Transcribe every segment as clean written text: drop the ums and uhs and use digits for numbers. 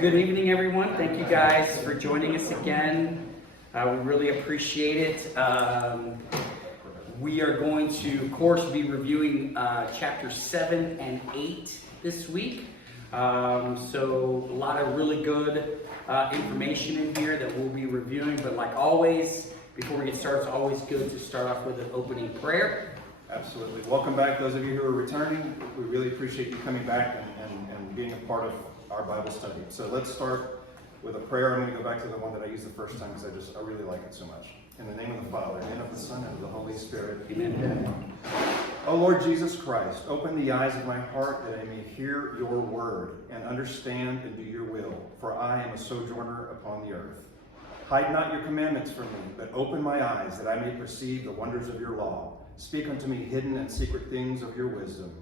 Good evening, everyone. Thank you guys for joining us again. We really appreciate it. We are going to, of course, be reviewing chapters 7 and 8 this week. So a lot of really good information in here that we'll be reviewing. But like always, before we get started, it's always good to start off with an opening prayer. Absolutely. Welcome back, those of you who are returning. We really appreciate you coming back and being a part of our Bible study. So let's start with a prayer. I'm going to go back to the one that I used the first time because I really like it so much. In the name of the Father, and of the Son, and of the Holy Spirit. Amen. O Lord Jesus Christ, open the eyes of my heart that I may hear your word and understand and do your will, for I am a sojourner upon the earth. Hide not your commandments from me, but open my eyes that I may perceive the wonders of your law. Speak unto me hidden and secret things of your wisdom,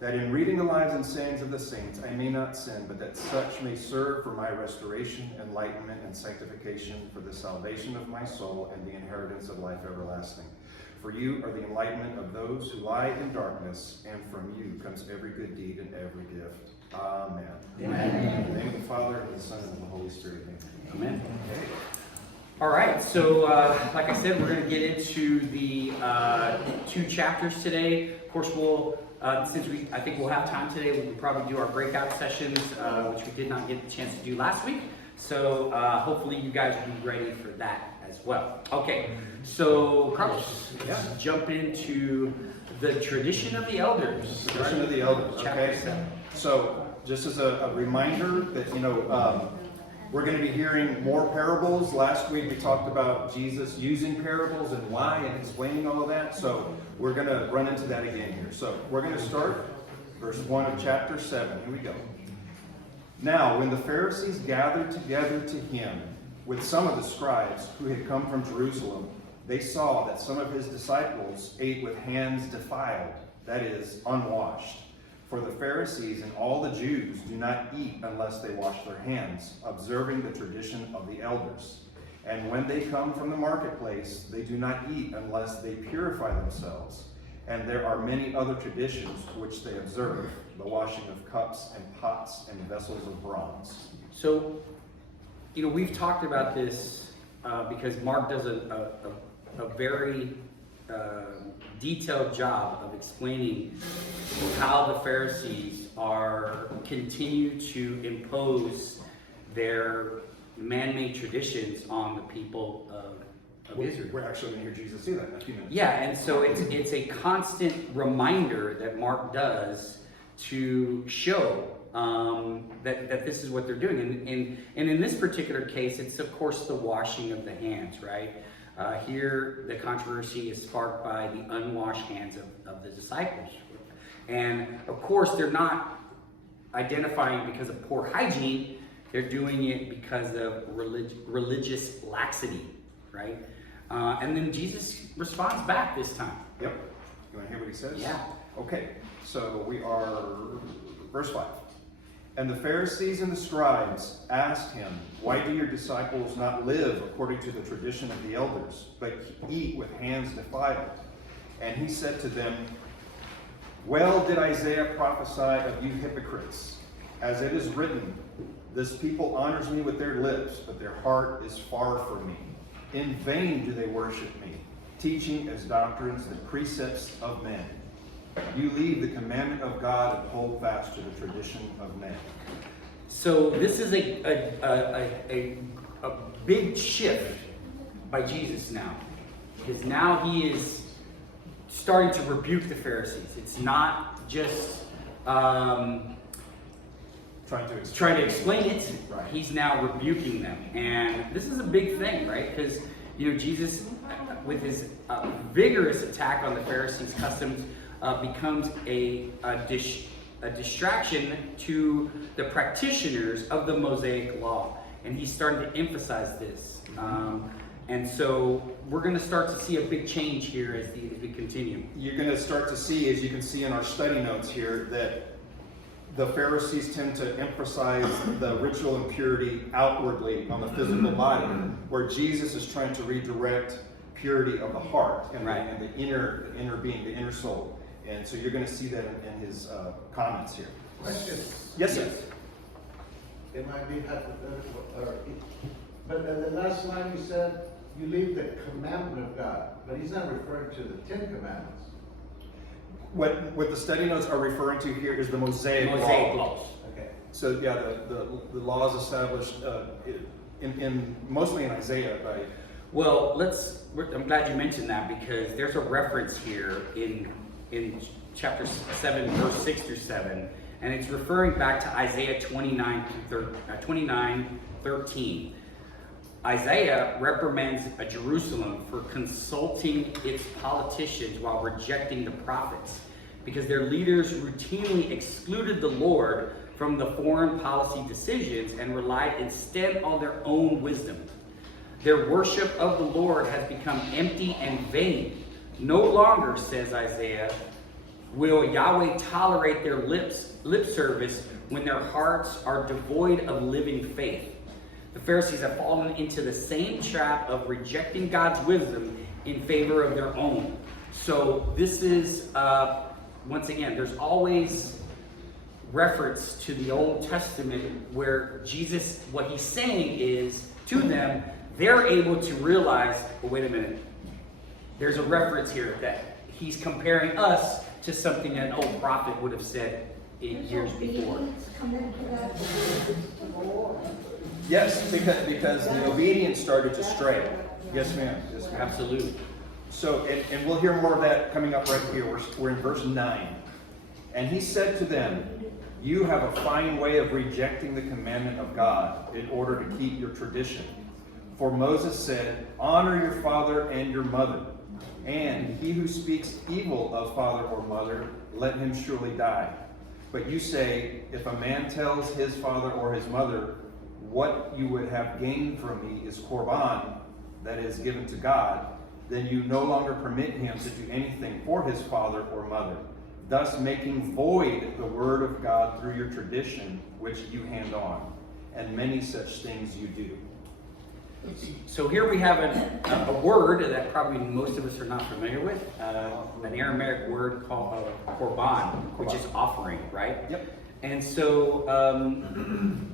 that in reading the lives and sayings of the saints I may not sin, but that such may serve for my restoration, enlightenment, and sanctification, for the salvation of my soul and the inheritance of life everlasting. For you are the enlightenment of those who lie in darkness, and from you comes every good deed and every gift. Amen. Amen. In the name of the Father, and of the Son, and of the Holy Spirit. Amen. All right, so like I said, we're going to get into the 2 chapters today. Of course, we'll since I think we'll have time today, we'll probably do our breakout sessions, which we did not get the chance to do last week. So hopefully you guys will be ready for that as well. Okay, so Carlos, let's jump into the tradition of the elders. Tradition of the elders. Okay. So just as a reminder that we're going to be hearing more parables. Last week we talked about Jesus using parables and why and explaining all of that. So we're going to run into that again here. So we're going to start verse 1 of chapter 7. Here we go. Now, when the Pharisees gathered together to him with some of the scribes who had come from Jerusalem, they saw that some of his disciples ate with hands defiled, that is, unwashed. For the Pharisees and all the Jews do not eat unless they wash their hands, observing the tradition of the elders. And when they come from the marketplace, they do not eat unless they purify themselves. And there are many other traditions which they observe, the washing of cups and pots and vessels of bronze. So, we've talked about this because Mark does a very detailed job of explaining how the Pharisees continue to impose their man-made traditions on the people of Israel. We're actually going to hear Jesus say that in a few minutes. Yeah, and so it's a constant reminder that Mark does to show that this is what they're doing. And in this particular case, it's of course the washing of the hands, right? Here, the controversy is sparked by the unwashed hands of the disciples. And of course, they're not identifying because of poor hygiene, they're doing it because of religious laxity, right? And then Jesus responds back this time. Yep. You want to hear what he says? Yeah. Okay, so we are verse 5. And the Pharisees and the scribes asked him, why do your disciples not live according to the tradition of the elders, but eat with hands defiled? And he said to them, well did Isaiah prophesy of you hypocrites, as it is written, this people honors me with their lips, but their heart is far from me. In vain do they worship me, teaching as doctrines the precepts of men. You leave the commandment of God and hold fast to the tradition of men. So this is a big shift by Jesus now, because now he is starting to rebuke the Pharisees. It's not just trying to explain it. Right. He's now rebuking them, and this is a big thing, right? Because Jesus, with his vigorous attack on the Pharisees' customs, becomes a distraction to the practitioners of the Mosaic law. And he's starting to emphasize this. And so we're going to start to see a big change here as we continue. You're going to start to see, as you can see in our study notes here, that the Pharisees tend to emphasize the ritual impurity outwardly on the physical body, where Jesus is trying to redirect purity of the heart and, and the inner being, the inner soul. And so you're going to see that in his comments here. Question. Yes, sir. It might be hypothetical, but in the last line you said, you leave the commandment of God, but he's not referring to the 10 Commandments. What the study notes are referring to here is the Mosaic Mosaic law. laws. Okay. So yeah, the laws established in mostly in Isaiah by. Well, I'm glad you mentioned that, because there's a reference here in chapter 7, verse 6 through 7, and it's referring back to Isaiah 29:13. Isaiah reprimands Jerusalem for consulting its politicians while rejecting the prophets, because their leaders routinely excluded the Lord from the foreign policy decisions and relied instead on their own wisdom. Their worship of the Lord has become empty and vain. No longer, says Isaiah, will Yahweh tolerate their lip service when their hearts are devoid of living faith. The Pharisees have fallen into the same trap of rejecting God's wisdom in favor of their own. So this is, once again, there's always reference to the Old Testament where Jesus, what he's saying is to them, they're able to realize, well, wait a minute, there's a reference here that he's comparing us to something an old prophet would have said years before. Yes, because the obedience started to stray. Yes, ma'am. Yes, ma'am. Absolutely. So, and we'll hear more of that coming up right here. We're in verse 9. And he said to them, you have a fine way of rejecting the commandment of God in order to keep your tradition. For Moses said, honor your father and your mother, and he who speaks evil of father or mother, let him surely die. But you say, if a man tells his father or his mother, what you would have gained from me is korban, that is given to God, then you no longer permit him to do anything for his father or mother, thus making void the word of God through your tradition, which you hand on. And many such things you do. So here we have a word that probably most of us are not familiar with, an Aramaic word called korban, which is offering, right? Yep. And so,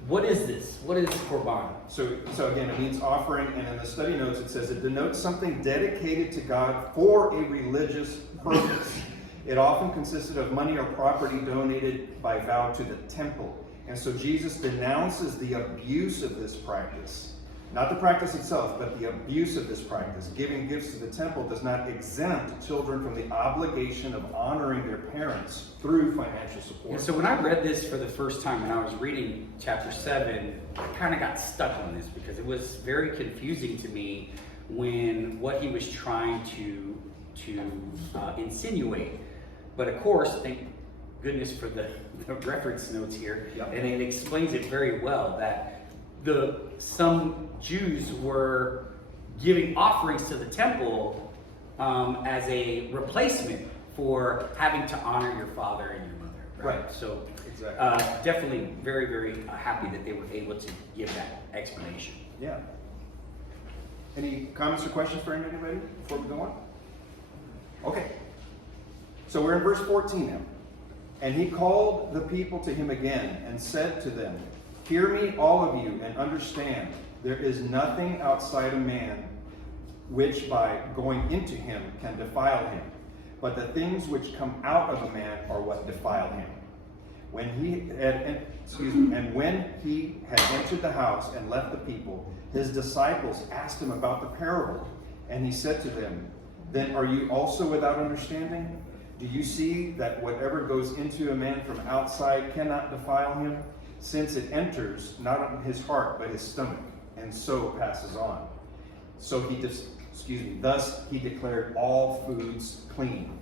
what is this? What is korban? So again, it means offering, and in the study notes it says it denotes something dedicated to God for a religious purpose. It often consisted of money or property donated by vow to the temple. And so Jesus denounces the abuse of this practice. Not the practice itself, but the abuse of this practice. Giving gifts to the temple does not exempt children from the obligation of honoring their parents through financial support. And so when I read this for the first time, when I was reading chapter 7, I kind of got stuck on this because it was very confusing to me when what he was trying to insinuate. But of course, thank goodness for the reference notes here, Yep. and it explains it very well that some Jews were giving offerings to the temple as a replacement for having to honor your father and your mother. Right. So Exactly. definitely very, very happy that they were able to give that explanation. Yeah. Any comments or questions for anybody before we go on? Okay. So we're in verse 14 now. And he called the people to him again and said to them, hear me, all of you, and understand. There is nothing outside a man which by going into him can defile him, but the things which come out of a man are what defile him. When he had entered the house and left the people, his disciples asked him about the parable, and he said to them, then are you also without understanding? Do you see that whatever goes into a man from outside cannot defile him, since it enters not on his heart but his stomach, and so passes on? So thus he declared all foods clean.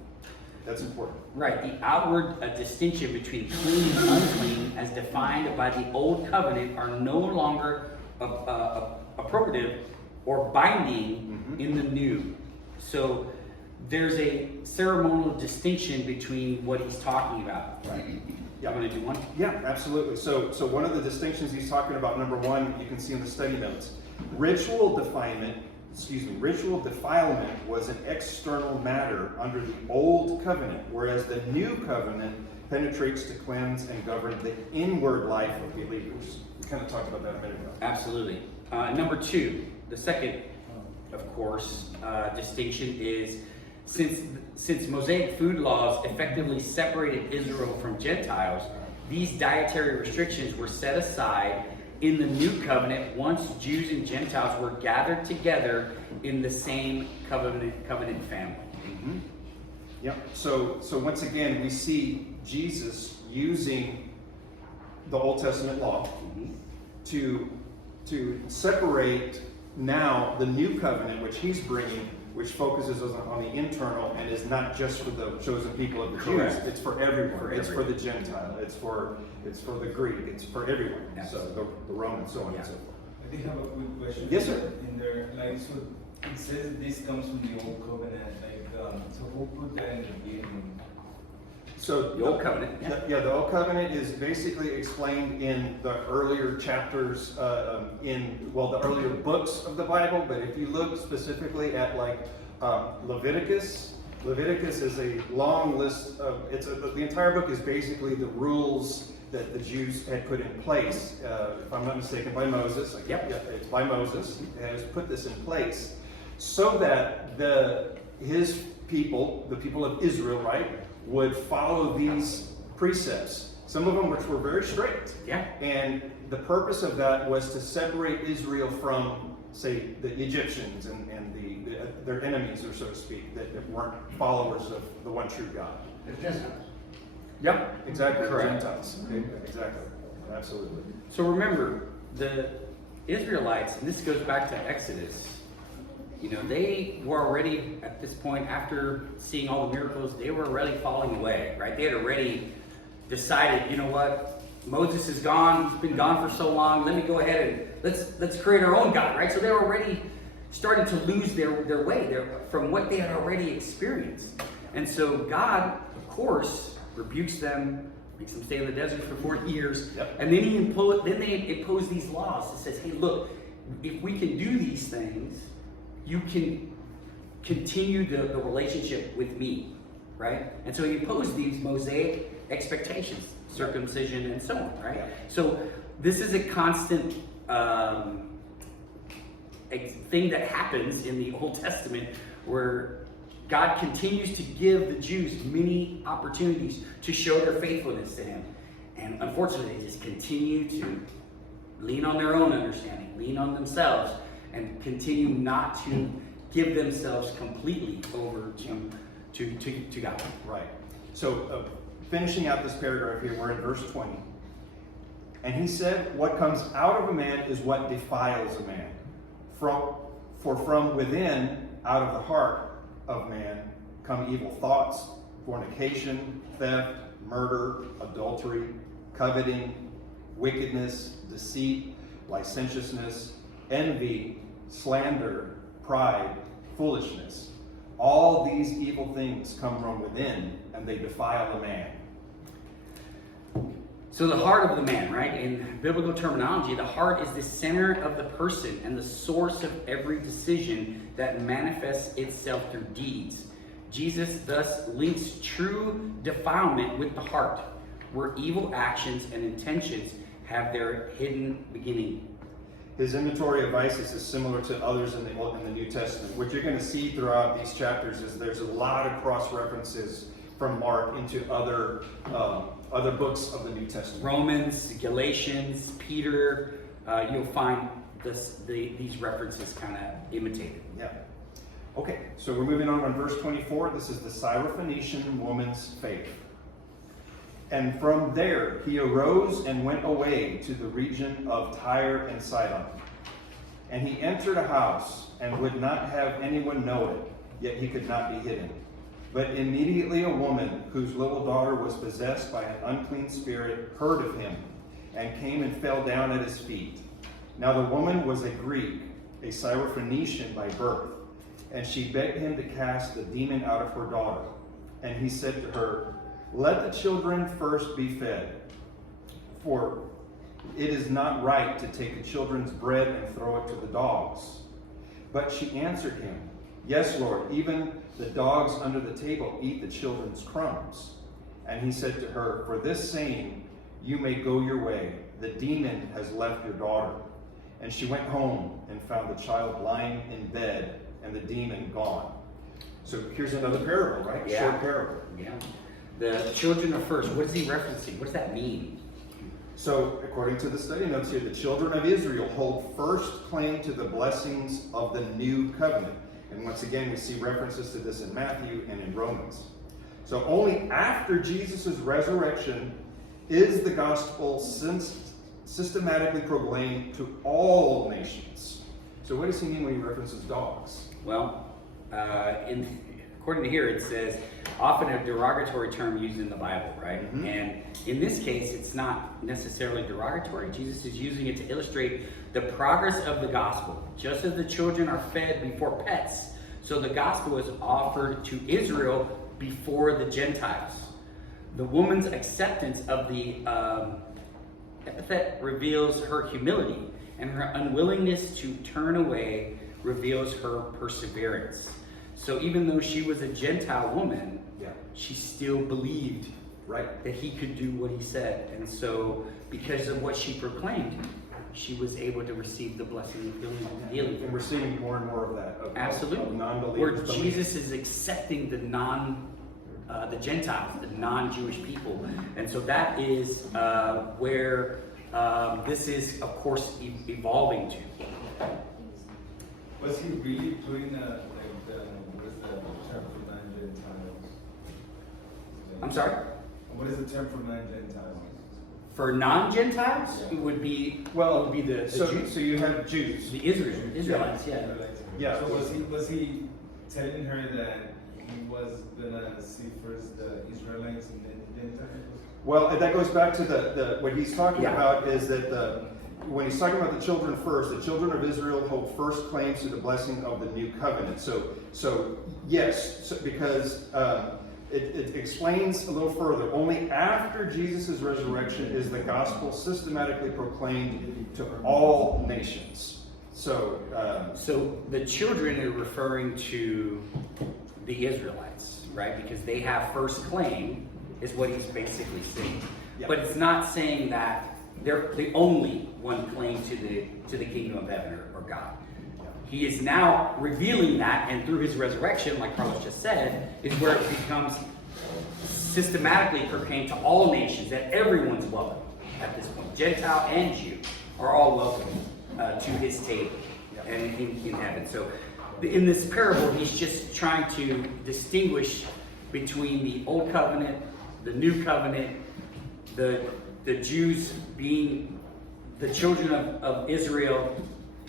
That's important. Right, the outward distinction between clean and unclean, as defined by the old covenant, are no longer appropriative or binding in the new. So there's a ceremonial distinction between what he's talking about. Right. Yeah. I'm going to do one? Yeah, absolutely. So one of the distinctions he's talking about, number one, you can see in the study notes. Ritual defilement was an external matter under the old covenant, whereas the new covenant penetrates to cleanse and govern the inward life of believers. kind of talked about that a minute ago. Absolutely. Number two, the second, of course, distinction is since Mosaic food laws effectively separated Israel from Gentiles, these dietary restrictions were set aside in the new covenant once Jews and Gentiles were gathered together in the same covenant family. Mm-hmm. Yep. So once again, we see Jesus using the Old Testament law to separate now the new covenant, which he's bringing, which focuses on the internal and is not just for the chosen people of the Jews. It's for everyone. It's for the Gentile. It's for the Greek. It's for everyone. Yes. So the Romans, so on and so forth. I think I have a quick question. Yes, sir. In there, like, so it says this comes from the old covenant. Like, so who put that in the beginning? So The Old Covenant, yeah. The Old Covenant is basically explained in the earlier chapters, the earlier books of the Bible. But if you look specifically at Leviticus is a long list of. The entire book is basically the rules that the Jews had put in place. If I'm not mistaken, by Moses. It's by Moses. It has put this in place so that his people, the people of Israel, right, would follow these precepts, some of them which were very strict. Yeah. And the purpose of that was to separate Israel from, say, the Egyptians and their enemies, or so to speak, that weren't followers of the one true God. The Gentiles. Yep, exactly. Correct. Gentiles. Exactly. Absolutely. So remember, the Israelites, and this goes back to Exodus, they were already, at this point, after seeing all the miracles, they were already falling away, right? They had already decided, you know what, Moses is gone, he's been gone for so long, let me go ahead and let's create our own God, right? So they were already starting to lose their way from what they had already experienced. And so God, of course, rebukes them, makes them stay in the desert for 40 years, Yep. and then they impose these laws that says, hey, look, if we can do these things, you can continue the relationship with me, right? And so he imposed these Mosaic expectations, circumcision and so on, right? Yeah. So this is a constant thing that happens in the Old Testament where God continues to give the Jews many opportunities to show their faithfulness to him. And unfortunately, they just continue to lean on their own understanding, lean on themselves, and continue not to give themselves completely over to God. Right. So finishing out this paragraph here, we're in verse 20. And he said, what comes out of a man is what defiles a man. For from within, out of the heart of man, come evil thoughts, fornication, theft, murder, adultery, coveting, wickedness, deceit, licentiousness, envy, slander, pride, foolishness. All these evil things come from within, and they defile a man. So the heart of the man, right? In biblical terminology, the heart is the center of the person and the source of every decision that manifests itself through deeds. Jesus thus links true defilement with the heart, where evil actions and intentions have their hidden beginning. His inventory of vices is similar to others in the New Testament. What you're going to see throughout these chapters is there's a lot of cross-references from Mark into other books of the New Testament. Romans, Galatians, Peter, you'll find these references kind of imitated. Yeah. Okay, so we're moving on verse 24. This is the Syrophoenician woman's faith. And from there he arose and went away to the region of Tyre and Sidon. And he entered a house and would not have anyone know it, yet he could not be hidden. But immediately a woman whose little daughter was possessed by an unclean spirit heard of him and came and fell down at his feet. Now the woman was a Greek, a Syrophoenician by birth, and she begged him to cast the demon out of her daughter. And he said to her, let the children first be fed, for it is not right to take the children's bread and throw it to the dogs. But she answered him, yes, Lord, even the dogs under the table eat the children's crumbs. And he said to her, for this saying you may go your way, the demon has left your daughter. And she went home and found the child lying in bed and the demon gone. So here's another parable, right? Yeah. Short parable. Yeah. The children are first. What is he referencing? What does that mean? So according to the study notes here, the children of Israel hold first claim to the blessings of the new covenant. And once again, we see references to this in Matthew and in Romans. So only after Jesus' resurrection is the gospel systematically proclaimed to all nations. So what does he mean when he references dogs? Well, according to here, it says often a derogatory term used in the Bible, right? Mhm. And in this case, it's not necessarily derogatory. Jesus is using it to illustrate the progress of the gospel. Just as the children are fed before pets, so the gospel is offered to Israel before the Gentiles. The woman's acceptance of the epithet reveals her humility, and her unwillingness to turn away reveals her perseverance. So even though she was a Gentile woman, Yeah. she still believed Right. that he could do what he said. And so because of what she proclaimed, she was able to receive the blessing of healing. And we're seeing more and more of that. Of Absolutely. non-believers. Where believing. Jesus is accepting the the Gentiles, the non-Jewish people. And so that is where this is, of course, evolving to. Was he really putting what is the term for non-Gentiles? I'm sorry? What is the term for non-Gentiles? For non-Gentiles, Yeah. it would be the so Jews, you have Jews. the Israelites, yeah. Yeah. So was he telling her that he was gonna see first the Israelites and then the Gentiles? Well, that goes back to the what he's talking Yeah. about is that when he's talking about the children first, the children of Israel hold first claims to the blessing of the new covenant. So yes, because it explains a little further. Only after Jesus' resurrection is the gospel systematically proclaimed to all nations. So So the children are referring to the Israelites, right? Because they have first claim, is what he's basically saying. Yeah. But it's not saying that they're the only one claim to the kingdom of heaven or God. He is now revealing that, and through his resurrection, like Carlos just said, is where it becomes systematically proclaimed to all nations, that everyone's welcome at this point. Gentile and Jew are all welcome to his table and in heaven. So in this parable, he's just trying to distinguish between the old covenant, the new covenant, the Jews being the children of Israel,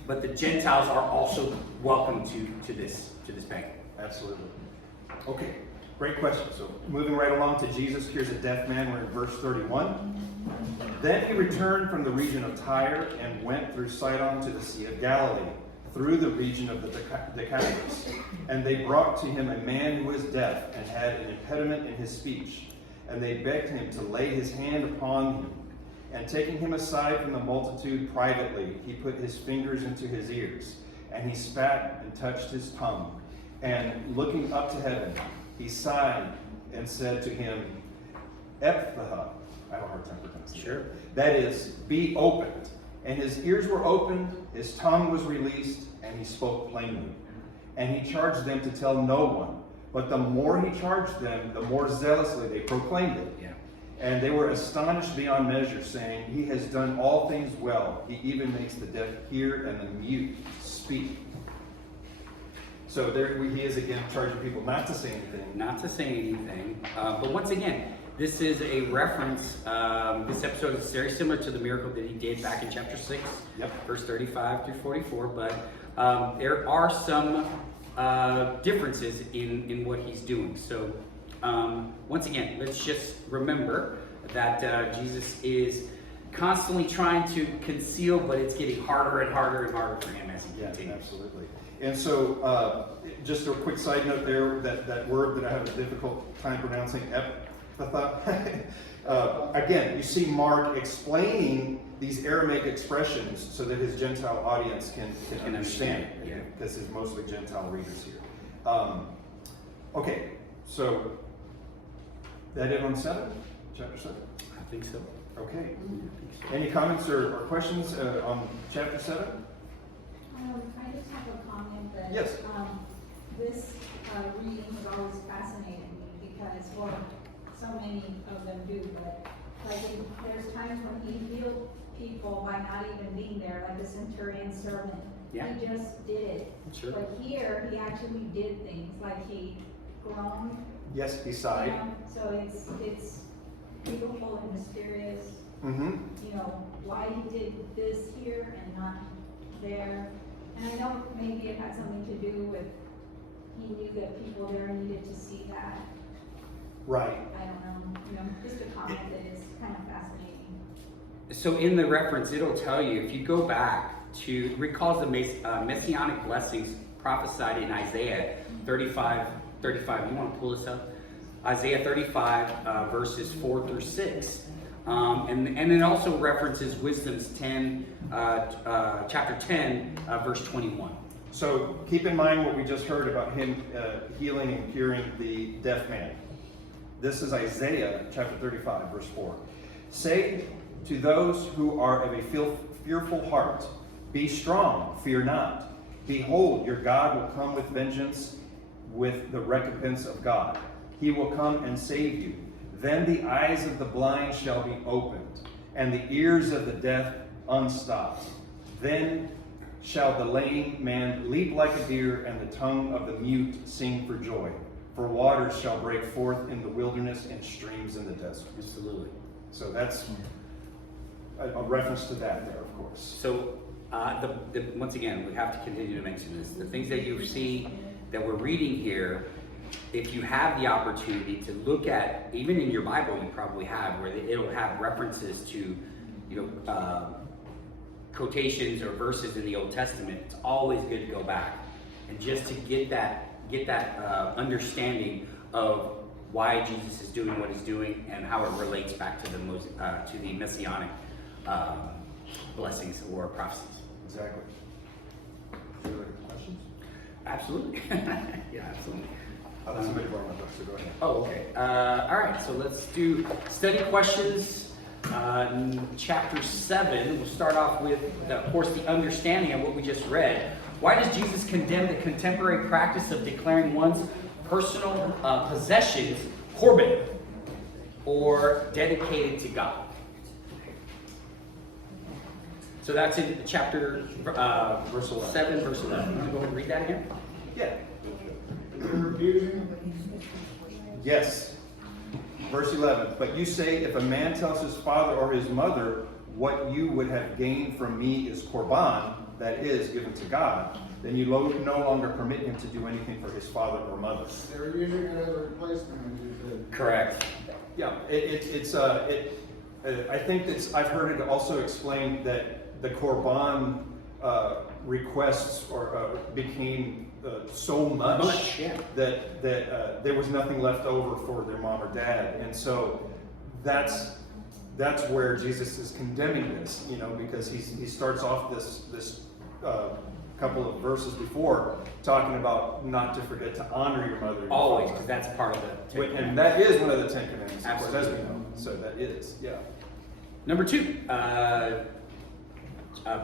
but the Gentiles are also welcome to this banquet. absolutely. Okay, great question. So moving right along to Jesus cures a deaf man. We're in verse 31. Then he returned from the region of Tyre and went through Sidon to the Sea of Galilee, through the region of the Decapolis. And they brought to him a man who was deaf and had an impediment in his speech. And they begged him to lay his hand upon him. And taking him aside from the multitude privately, he put his fingers into his ears. And he spat and touched his tongue. And looking up to heaven, he sighed and said to him, Ephphatha. I have a hard time pronouncing it. Sure. That is, be opened. And his ears were opened, his tongue was released, and he spoke plainly. And he charged them to tell no one. But the more he charged them, the more zealously they proclaimed it. Yeah. And they were astonished beyond measure, saying, He has done all things well. He even makes the deaf hear and the mute speak. So there he is again charging people not to say anything. Not to say anything, but once again, this is a reference. This episode is very similar to the miracle that he did back in chapter 6, verse 35 through 44. But there are some differences in what he's doing. So once again, let's just remember that Jesus is constantly trying to conceal, but it's getting harder and harder and harder for him as he Yeah, continues. absolutely. And so, just a quick side note there, that word that I have a difficult time pronouncing, Ephphatha. Again, you see Mark explaining these Aramaic expressions so that his Gentile audience can understand it, yeah. because there's mostly Gentile readers here. Okay, so that it on 7? Chapter 7? I think so. Okay. Any comments or questions on chapter 7? I just have a comment that. Yes. This reading has always fascinated me because, well, so many of them do, but like there's times when he healed people by not even being there, like the centurion servant. Yeah. He just did it. Sure. But here, he actually did things, like he groaned. Yes, he sighed. You know, so it's beautiful and mysterious, Mm-hmm. you know, why he did this here and not there. And I know maybe it had something to do with, he knew that people there needed to see that. Right. I don't know, you know, just a comment that is kind of fascinating. So in the reference, it'll tell you, if you go back to, recalls the messianic blessings prophesied in Isaiah 35, you want to pull this up? Isaiah 35, verses 4 through 6. And it also references Wisdom's chapter 10, verse 21. So keep in mind what we just heard about him healing and curing the deaf man. This is Isaiah chapter 35, verse 4. Say to those who are of a fearful heart, be strong, fear not. Behold, your God will come with vengeance, with the recompense of God. He will come and save you. Then the eyes of the blind shall be opened, and the ears of the deaf unstopped. Then shall the lame man leap like a deer, and the tongue of the mute sing for joy. For waters shall break forth in the wilderness and streams in the desert. Absolutely. So that's a reference to that there, of course. So once again, we have to continue to mention this. The things that you see that we're reading here, if you have the opportunity to look at, even in your Bible, you probably have, where it'll have references to, quotations or verses in the Old Testament. It's always good to go back and just to get that understanding of why Jesus is doing what he's doing and how it relates back to the messianic blessings or prophecies. Exactly. Any other questions? Absolutely. Yeah, absolutely. Somebody brought my book, so go ahead. Oh, okay. All right, so let's do study questions. Chapter 7, we'll start off with, of course, the understanding of what we just read. Why does Jesus condemn the contemporary practice of declaring one's personal possessions Corban or dedicated to God? So that's in chapter Verse 11. 7, verse 11. You want to go ahead and read that again? Yeah. Refusing? Yes. Verse 11. But you say, if a man tells his father or his mother, what you would have gained from me is Corban, that is, given to God, then you no longer permit him to do anything for his father or mother. They're using it as a replacement, as you said. Correct. Yeah, I think that's, I've heard it also explained that the Corban requests became so much Yeah. that there was nothing left over for their mom or dad, and so that's where Jesus is condemning this, because he starts off this couple of verses before talking about not to forget to honor your mother. And your Always, father. because that's part of the Ten And Commandments. that is one of the 10 Commandments, of course, as we Absolutely. know. So that is, yeah. Number 2,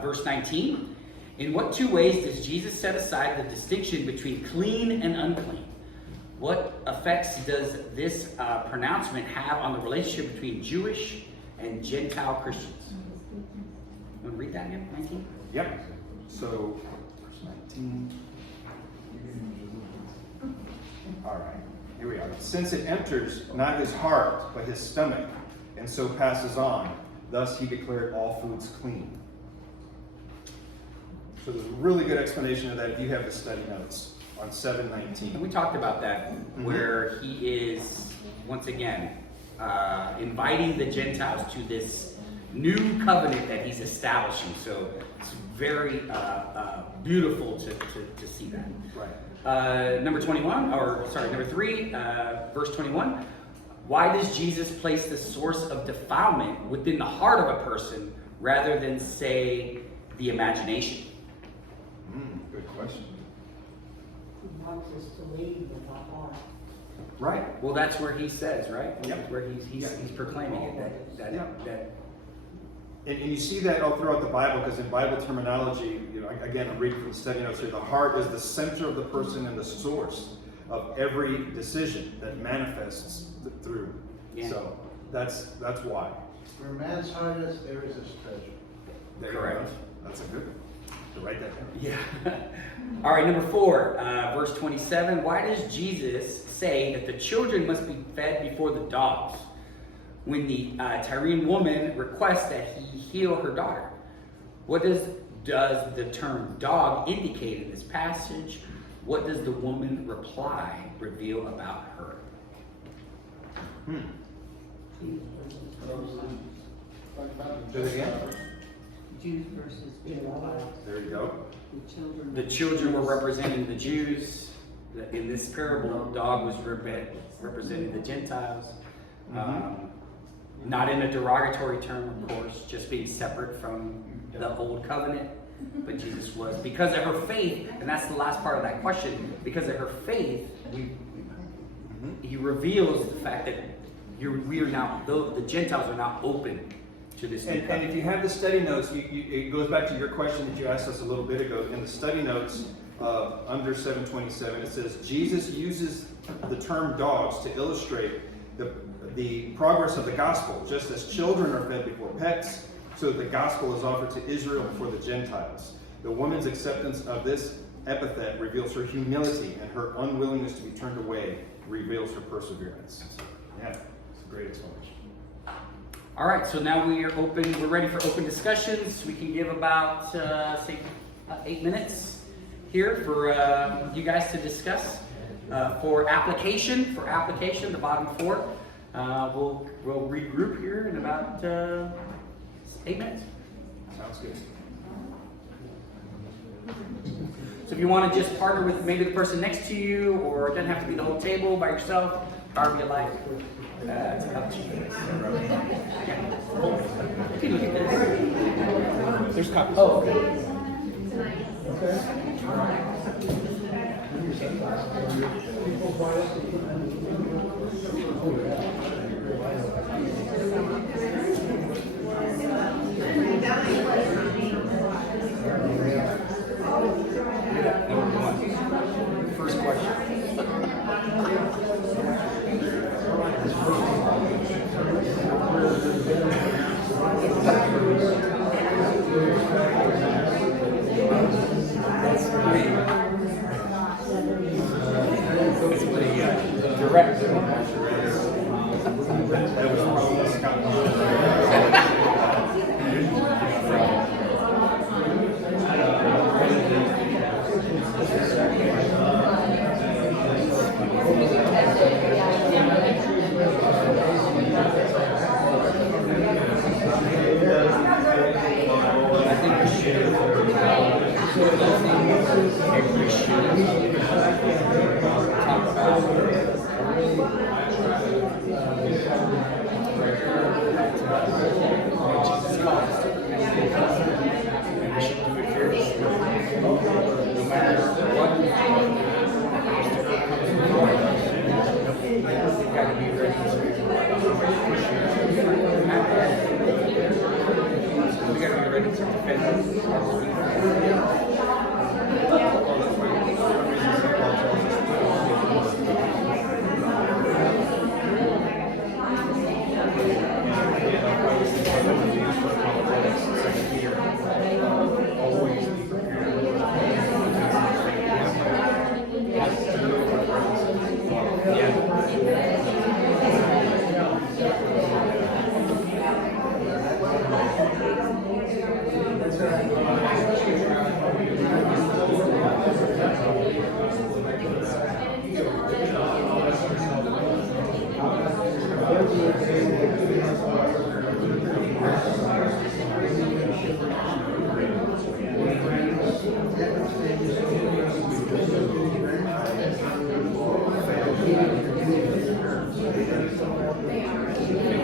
verse 19. In what 2 ways does Jesus set aside the distinction between clean and unclean? What effects does this pronouncement have on the relationship between Jewish and Gentile Christians? Want to read that again, 19? Yep. So, verse 19. All right, here we are. Since it enters not his heart, but his stomach, and so passes on, thus he declared all foods clean. So there's a really good explanation of that if you have the study notes on 7:19. And we talked about that, where he is, once again, inviting the Gentiles to this new covenant that he's establishing. So it's very beautiful to see that. Right. Number 3, verse 21. Why does Jesus place the source of defilement within the heart of a person rather than, say, the imagination? Good question. He wants us to lead with our heart. Right. Well, that's where he says, right? Yep. Where he's proclaiming it, that Yep. that and you see that all throughout the Bible, because in Bible terminology, again, I'm reading from the study notes here, the heart is the center of the person and the source of every decision that manifests through. Yeah. So that's why. Where man's heart is, there is his treasure. There you Correct. go. That's a good one. To write that down. Yeah. All right, number 4, verse 27. Why does Jesus say that the children must be fed before the dogs when the Tyrian woman requests that he heal her daughter? What does the term dog indicate in this passage? What does the woman reply reveal about her? Do it again. Jews versus Gentiles. There you go. The children. The children were representing the Jews. In this parable, the dog was representing the Gentiles. Not in a derogatory term, of course, just being separate from the old covenant. But Jesus was, because of her faith, and that's the last part of that question, because of her faith, he reveals the fact that we are now, the Gentiles are now open to this new And covenant. if you have the study notes, it goes back to your question that you asked us a little bit ago. In the study notes, under 727, it says, Jesus uses the term dogs to illustrate the progress of the gospel, just as children are fed before pets, so the gospel is offered to Israel before the Gentiles. The woman's acceptance of this epithet reveals her humility, and her unwillingness to be turned away reveals her perseverance. Yeah, it's a great explanation. All right, so now we're ready for open discussions. We can give about, say, 8 minutes here for you guys to discuss. For application, the bottom 4, we'll regroup here in about 8 minutes. Sounds good. So if you want to just partner with maybe the person next to you, or it doesn't have to be the whole table by yourself, however you like. It's up to you. Yeah. You can look at this. There's copies. Oh, okay. First question. Direct. I think we should. Maybe we should talk about Jesus calls us to. And we should do it fearlessly. No matter what we you've got to be ready to we got to be ready to defend always be prepared.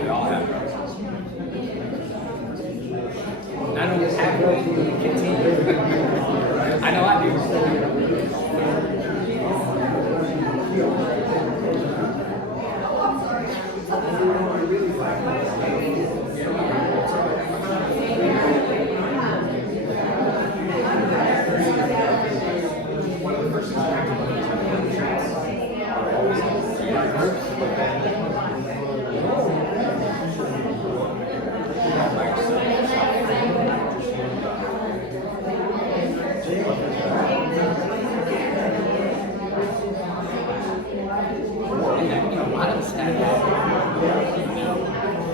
We all have those. I don't have to continue. I know I do.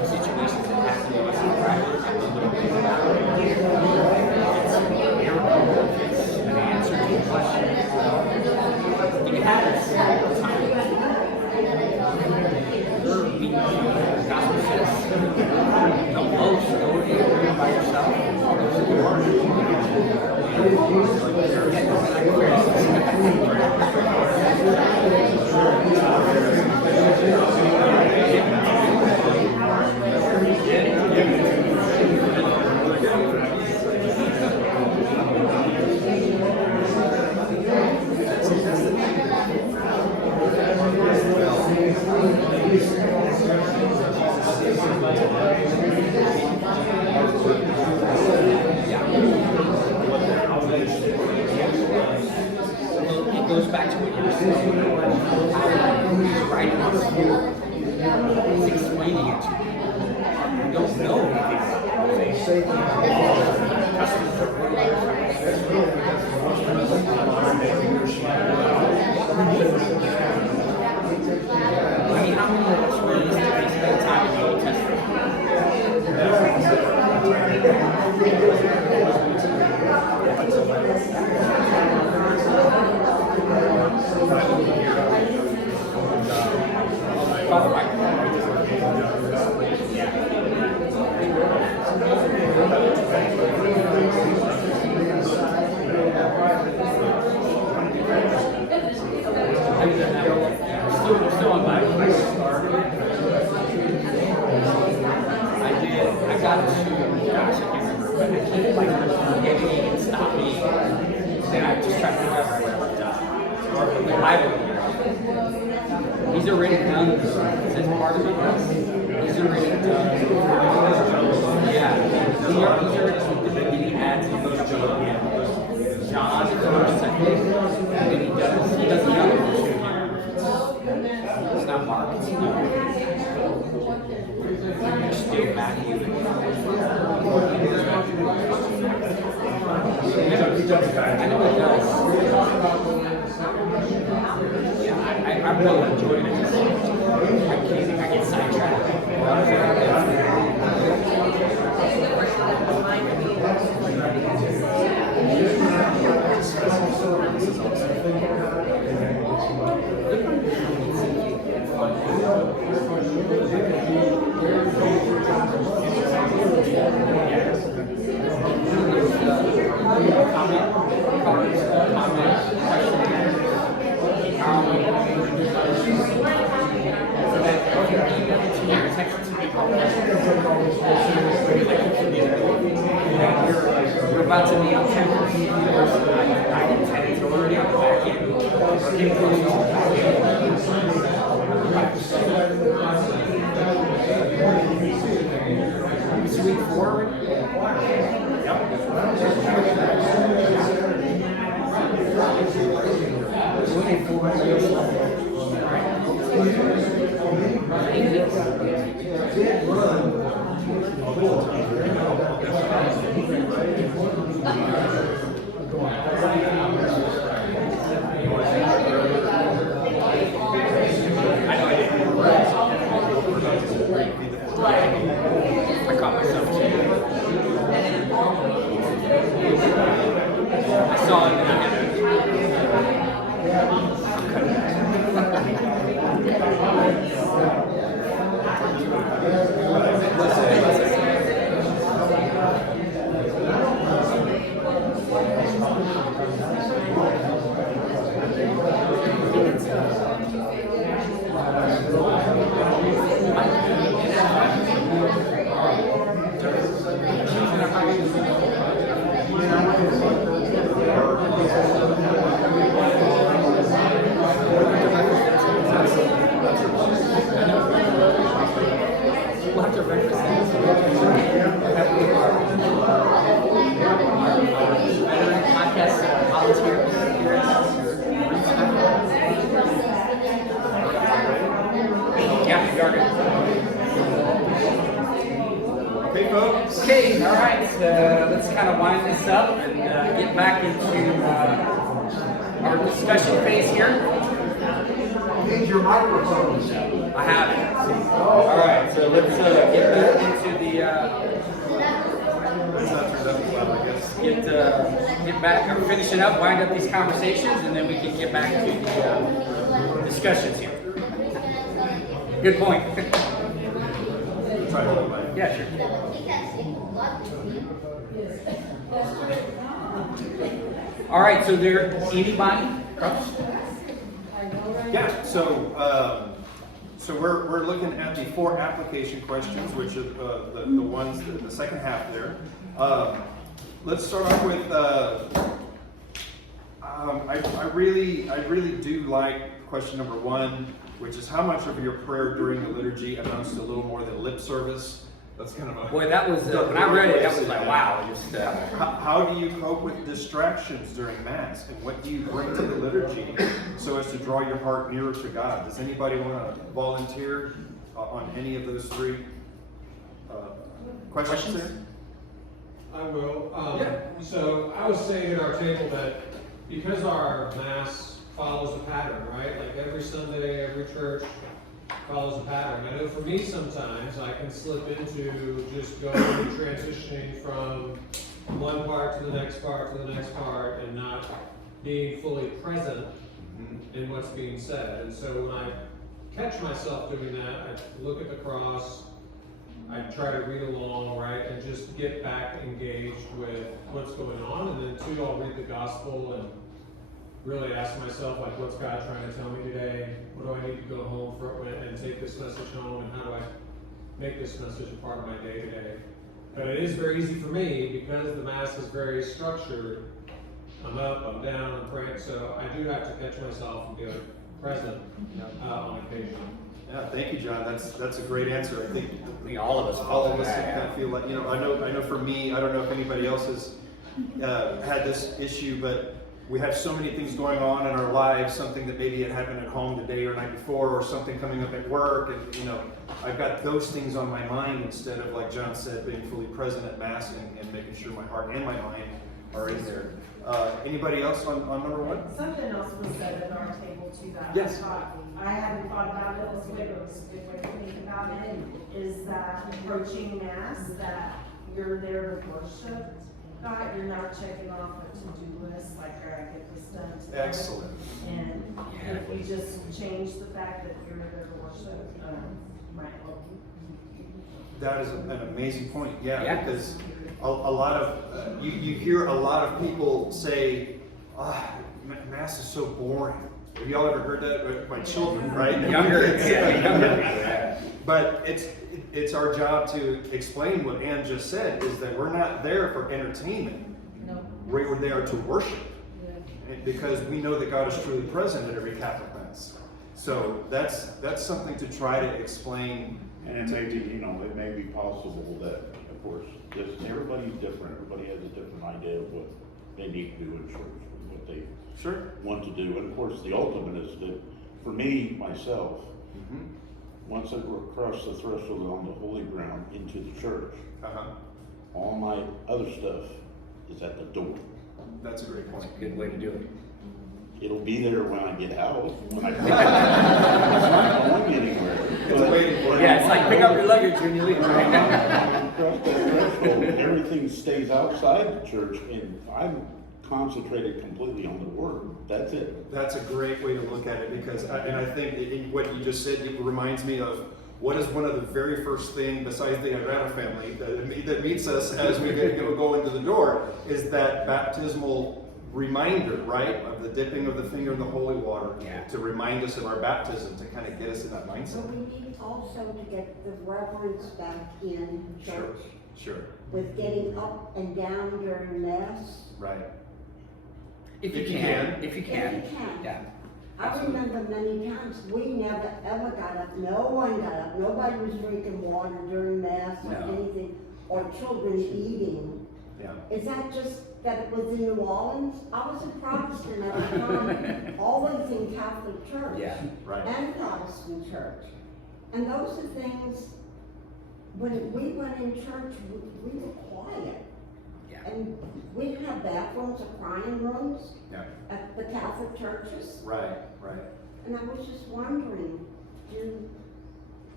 situations that happen to us in private and we don't think about it. It's a miracle, it's an answer to a question. I think it happens all the time. The gospel says, don't boast, go to your room by yourself. It goes back to what you were saying. He's writing on the floor. He's explaining it to you. You don't know anything about I mean, how many of us realistically spend time in the Old Testament? Father still on my I did. I got to, gosh, I can't remember, but I keep like getting me and stop me. Then I just try to figure out where I'm done. The Bible here. He's already done this. Is this part of it? He's already done. Yeah. He's already did he adds in those John is first, second, and then he does the other one. It's not Mark, it's still Matthew. I know it does. Yeah, I really enjoyed it. I get sidetracked. We're about to be on campus. I intend to already on the back end. It's week 4. I caught myself too. I saw it and I had we'll have to reference podcast volunteers here. Yeah, we are good. Okay, folks. Okay, all right. Let's kind of wind this up and get back into our discussion phase here. need your microphone. I have it. All right, so let's get back into the That's not turned up as loud, I guess. get back or finishing up, wind up these conversations, and then we can get back to the discussions here. Good point. Try to hold it back. Yeah, sure. All right, so there anybody? Yeah, so we're looking at the 4 application questions, which are the ones, the second half there. Let's start off with, I really do like question number 1, which is how much of your prayer during the liturgy amounts to a little more than lip service? That's kind of a... Boy, that was, when I read it, that was like, wow. Just, How do you cope with distractions during Mass? And what do you bring to the liturgy so as to draw your heart nearer to God? Does anybody want to volunteer on any of those 3 questions there? I will. Yeah. So I was saying at our table that because our Mass follows a pattern, right? Like every Sunday, every church follows a pattern. I know for me sometimes I can slip into just going and transitioning from one part to the next part to the next part and not being fully present in what's being said. And so when I catch myself doing that, I look at the cross, I try to read along, right, and just get back engaged with what's going on. And then 2, I'll read the gospel and really ask myself, like, what's God trying to tell me today? What do I need to go home and take this message home? And how do I make this message a part of my day to day? But it is very easy for me because the Mass is very structured. I'm up, I'm down, I'm praying, so I do have to catch myself and be present on occasion. Yeah, thank you, John. That's a great answer. I think all of us kind of feel like, I know for me, I don't know if anybody else has had this issue, but we have so many things going on in our lives, something that maybe had happened at home the day or night before, or something coming up at work, and I've got those things on my mind instead of, like John said, being fully present at Mass and making sure my heart and my mind are in there. Anybody else on number 1? Something else was said at our table too that Yes. I hadn't thought about it this way, but it was a good way to think about it, is that approaching Mass, that you're there to worship God, you're not checking off a to-do list, like, all right, get this done today. Excellent. And if we just change the fact that you're there to worship, might help you. That is an amazing point. Yeah. Because a lot of you hear a lot of people say, Mass is so boring. Have y'all ever heard that? My children, right? Younger. But it's our job to explain what Ann just said, is that we're not there for entertainment. No. We're there to worship. Because we know that God is truly present at every Catholic Mass. So that's something to try to explain. And it may be, it may be possible that, of course, everybody's different. Everybody has a different idea of what they need to do in church, what they want to do. And of course, the ultimate is that, for me, myself, once I cross the threshold on the holy ground into the church, all my other stuff is at the door. That's a great point. Good way to do it. It'll be there when I get out. When I come out. It's not going anywhere. It's waiting for you. Yeah, it's like pick up your luggage when you leave. Cross that threshold, everything stays outside the church, and I'm concentrated completely on the Word. That's it. That's a great way to look at it, because I think what you just said, it reminds me of what is one of the very first things, besides the Agrada family, that meets us as we go into the door, is that baptismal reminder, right, of the dipping of the finger in the holy water, to remind us of our baptism, to kind of get us in that So mindset. we need also to get the reverence back in church. Sure. With getting up and down during Mass. Right. If you If you can. If you can. Yeah. I remember many times, we never ever got up, no one got up, nobody was drinking water during Mass or No. anything, or children eating. Yeah. Is that just that it was in New Orleans? I was a Protestant at the time, always in Catholic church. Yeah. Right. And Protestant church. And those are things, when we went in church, we were quiet. Yeah. And we didn't have bathrooms or crying rooms Yeah. at the Catholic churches. Right. And I was just wondering,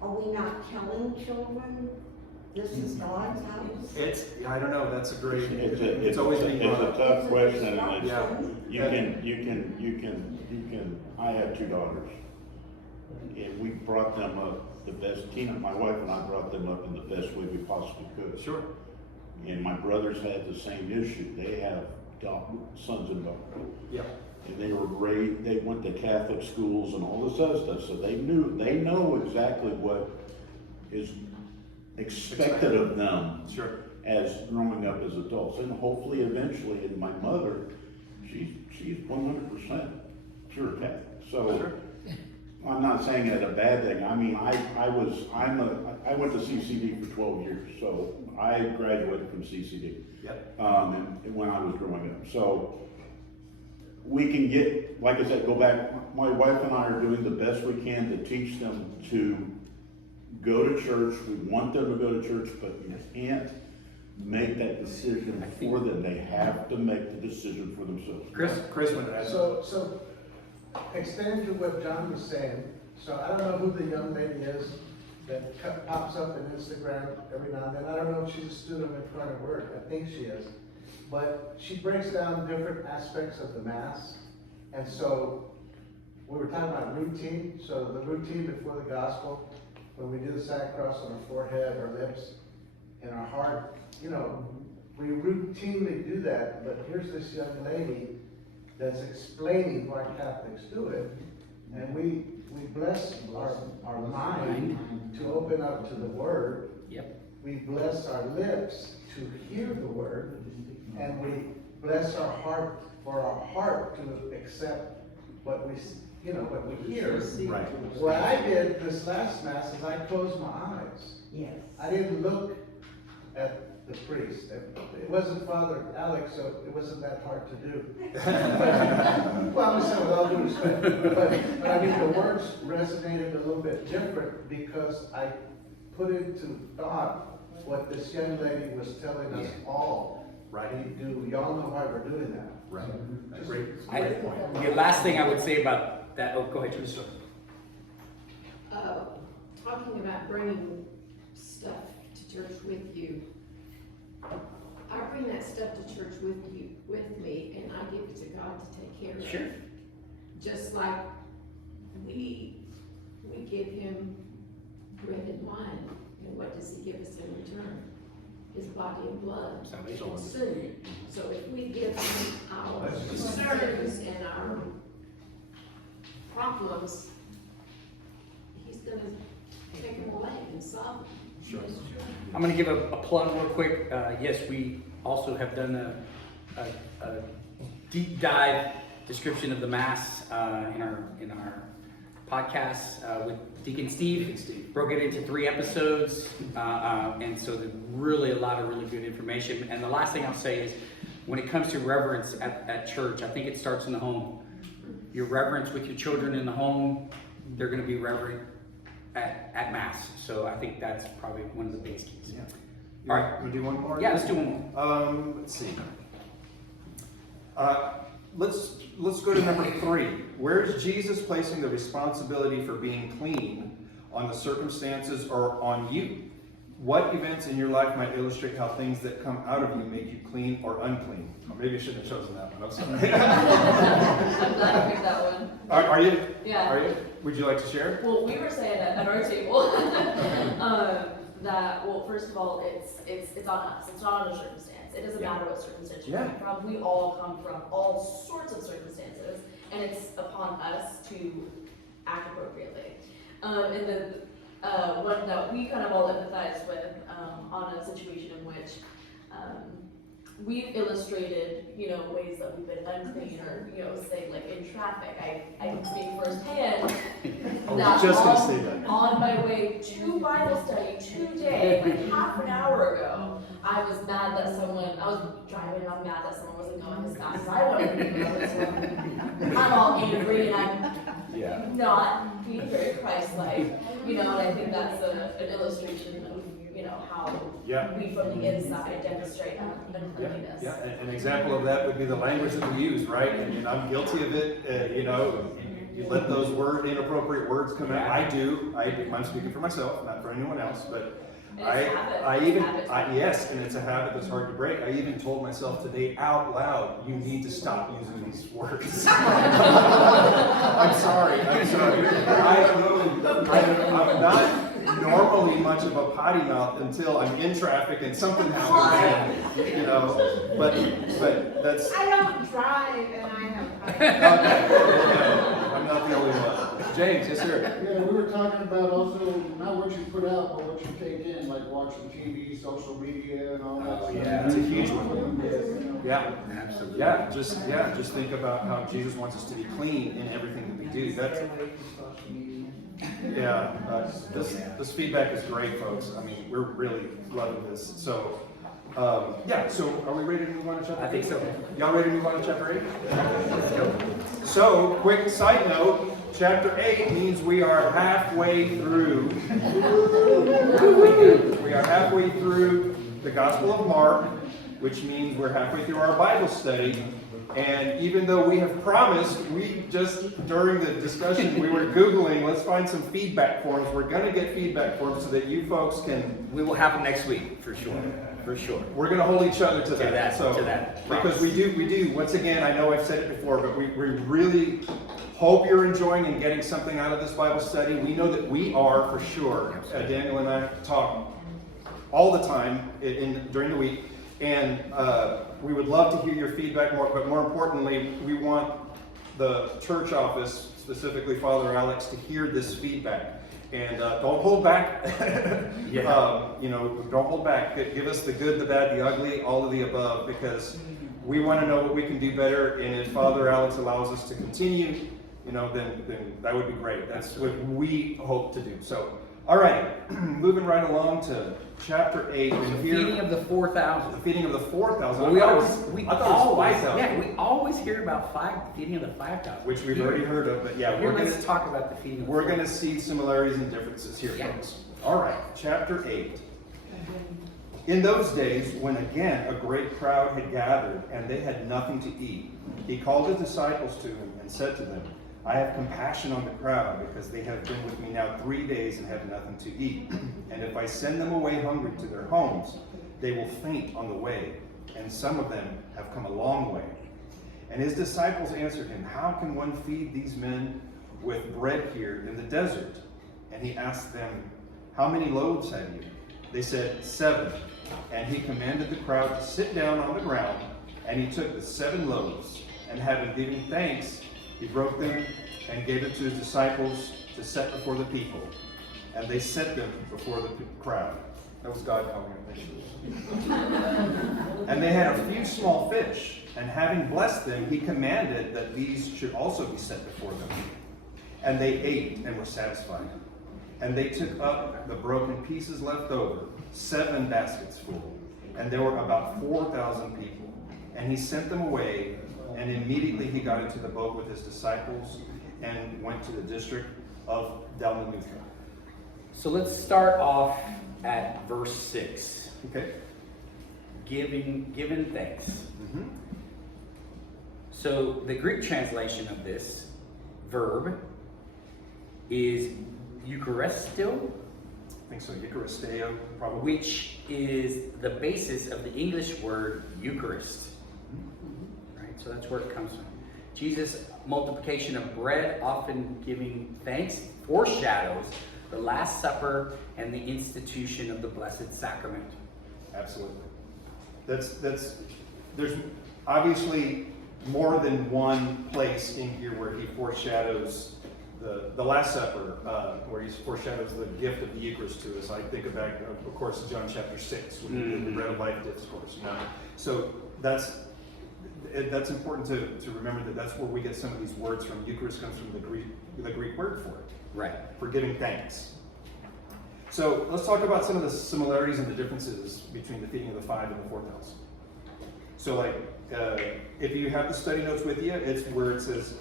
are we not telling children this is God's house? I don't know, that's a great, It's always been brought a up. tough question, and Yeah. I have 2 daughters. And we brought them up the best, Tina, my wife and I brought them up in the best way we possibly could. Sure. And my brothers had the same issue. They have sons and daughters. Yeah. And they were great, they went to Catholic schools and all this other stuff, so they know exactly what is expected of them. Sure. As growing up as adults, and hopefully eventually, and my mother, she's 100% pure Catholic, so. Sure. I'm not saying that a bad thing, I mean, I went to CCD for 12 years, so I graduated from CCD. Yep. And when I was growing up, so we can get, like I said, go back, my wife and I are doing the best we can to teach them to go to church. We want them to go to church, but you can't make that decision for them. They have to make the decision for themselves. Chris wanted to add So, extending to what John was saying, so I don't know who the young lady is that pops up in Instagram every now and then. I don't know if she's a student at Carter Word, I think she is. But she breaks down different aspects of the Mass. And so, we were talking about routine, so the routine before the gospel, when we do the sign cross on our forehead, our lips, and our heart, you know, we routinely do that, but here's this young lady that's explaining why Catholics do it, and we bless our mind to open up to the Word. Yep. We bless our lips to hear the Word, and we bless our heart for our heart to accept what we hear. Right. What I did this last Mass is I closed my eyes. Yes. I didn't look at the priest. It wasn't Father Alex, so it wasn't that hard to do. Well, I'm saying with all due respect, but I mean, the words resonated a little bit different because I put into thought what this young lady was telling us all. Right. To do. Y'all know why we're doing that. Right. Great point. The last thing I would say about that, oh, go ahead, Teresa. Talking about bringing stuff to church with you, I bring that stuff to church with me, and I give it to God to take care of. Sure. Just like we give him bread and wine, and what does he give us in return? His body and blood to consume. So if we give him our concerns and our problems, he's gonna take them away and solve them. Sure. I'm going to give a plug real quick. Yes, we also have done a deep dive description of the Mass in our podcast with Deacon Steve. Broke it into 3 episodes, and so there's really a lot of really good information. And the last thing I'll say is, when it comes to reverence at church, I think it starts in the home. Your reverence with your children in the home, they're going to be reverent at Mass. So I think that's probably one of the biggest keys. Yeah. All right. We do one more? Yeah, let's do one more. Let's see. Let's go to number 3. Where is Jesus placing the responsibility for being clean on the circumstances or on you? What events in your life might illustrate how things that come out of you make you clean or unclean? Or maybe I shouldn't have chosen that one. I'm sorry. I'm glad you picked that one. Are you? Yeah. Are you? Would you like to share? Well, we were saying at our table that, well, first of all, it's on us. It's not on a circumstance. It doesn't matter what circumstance you're coming from. We all come from all sorts of circumstances, and it's upon us to act appropriately. And then one that we kind of all empathize with on a situation in which we've illustrated, ways that we've been unclean, or say like in traffic. I can speak firsthand. I was just going to say that. On my way to Bible study today, like half an hour ago, I was mad that I was driving, and I'm mad that someone wasn't going as fast as I wanted to go. I'm all angry, and I'm not being very Christ-like, and I think that's an illustration of, how we from the inside demonstrate uncleanness. Yeah, an example of that would be the language that we use, right? And I'm guilty of it, You let those inappropriate words come out. I do. I'm speaking for myself, not for anyone else, but And it's a habit. yes, and it's a habit that's hard to break. I even told myself today out loud, you need to stop using these words. I'm sorry. I'm not normally much of a potty mouth until I'm in traffic and something happens, you know, but that's, I don't drive and I have. okay. I'm not the only one. James, yes sir. Yeah, we were talking about also not what you put out, but what you take in, like watching TV, social media, and all that. Oh, stuff. yeah, that's a huge one. You know. Yeah, Absolutely. just think about how Jesus wants us to be clean in everything that we do. That's, this feedback is great, folks. I mean, we're really loving this. So, so are we ready to move on to chapter 8? I think so. Y'all ready to move on to chapter 8? Let's go. So, quick side note, chapter 8 means we are halfway through. We are halfway through the Gospel of Mark, which means we're halfway through our Bible study. And even though we have promised, we just, during the discussion, we were Googling, let's find some feedback forms. We're going to get feedback forms so that you folks can... We will have them next week, for sure. For sure. We're going to hold each other to that. To that. Because we do, once again, I know I've said it before, but we really hope you're enjoying and getting something out of this Bible study. We know that we are, for sure. Daniel and I talk all the time during the week. And we would love to hear your feedback more, but more importantly, we want the church office, specifically Father Alex, to hear this feedback. And don't hold back. Don't hold back. Give us the good, the bad, the ugly, all of the above, because we want to know what we can do better. And if Father Alex allows us to continue, then that would be great. That's what we hope to do. So, all right, moving right along to chapter 8. And here, Feeding of the 4,000. the feeding of the 4,000. Well, I thought it was 5,000. Yeah, we always hear about feeding of the 5,000. which we've already heard of, but yeah, Here, let's talk about the feeding of the we're going to see similarities and differences here, Yeah. folks. All right, chapter 8. In those days, when again a great crowd had gathered and they had nothing to eat, he called his disciples to him and said to them, I have compassion on the crowd because they have been with me now 3 days and have nothing to eat. And if I send them away hungry to their homes, they will faint on the way, and some of them have come a long way. And his disciples answered him, how can one feed these men with bread here in the desert? And he asked them, how many loaves have you? They said, 7. And he commanded the crowd to sit down on the ground, and he took the 7 loaves, and having given thanks, he broke them and gave it to his disciples to set before the people. And they set them before the crowd. That was God calling it. And they had a few small fish, and having blessed them, he commanded that these should also be set before them. And they ate and were satisfied. And they took up the broken pieces left over, 7 baskets full. And there were about 4,000 people. And he sent them away, and immediately he got into the boat with his disciples and went to the district of Dalmanutha. So let's start off at verse 6. Okay. Given thanks. Mm-hmm. So the Greek translation of this verb is Eucharisto, I think so, Eucharisteo, probably. which is the basis of the English word Eucharist. Right? So that's where it comes from. Jesus' multiplication of bread, often giving thanks, foreshadows the Last Supper and the institution of the Blessed Sacrament. Absolutely. There's obviously more than one place in here where he foreshadows the Last Supper, where he foreshadows the gift of the Eucharist to us. I think back, of course, John chapter 6, when he did the bread of life discourse. So that's important to remember that that's where we get some of these words from. Eucharist comes from the Greek word for it. Right. For giving thanks. So let's talk about some of the similarities and the differences between the feeding of the 5 and the 4,000. So if you have the study notes with you, it's where it says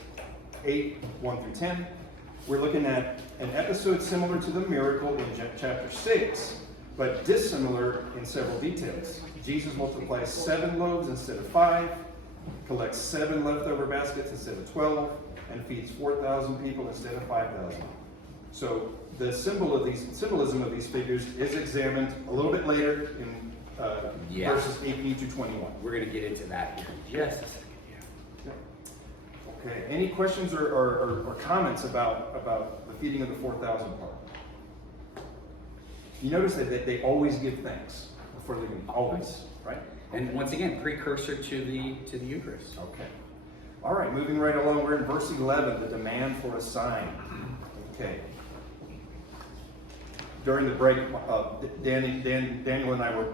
8, 1 through 10. We're looking at an episode similar to the miracle in chapter 6, but dissimilar in several details. Jesus multiplies 7 loaves instead of 5. collects 7 leftover baskets instead of 12, and feeds 4,000 people instead of 5,000. So the symbolism of these figures is examined a little bit later in verses 18 to 21. We're going to get into that here in just a second. Okay, any questions or comments about the feeding of the 4,000 part? You notice that they always give thanks before leaving, always, right? And once again, precursor to the Eucharist. Okay. All right, moving right along, we're in verse 11, the demand for a sign. Okay. During the break, Daniel and I were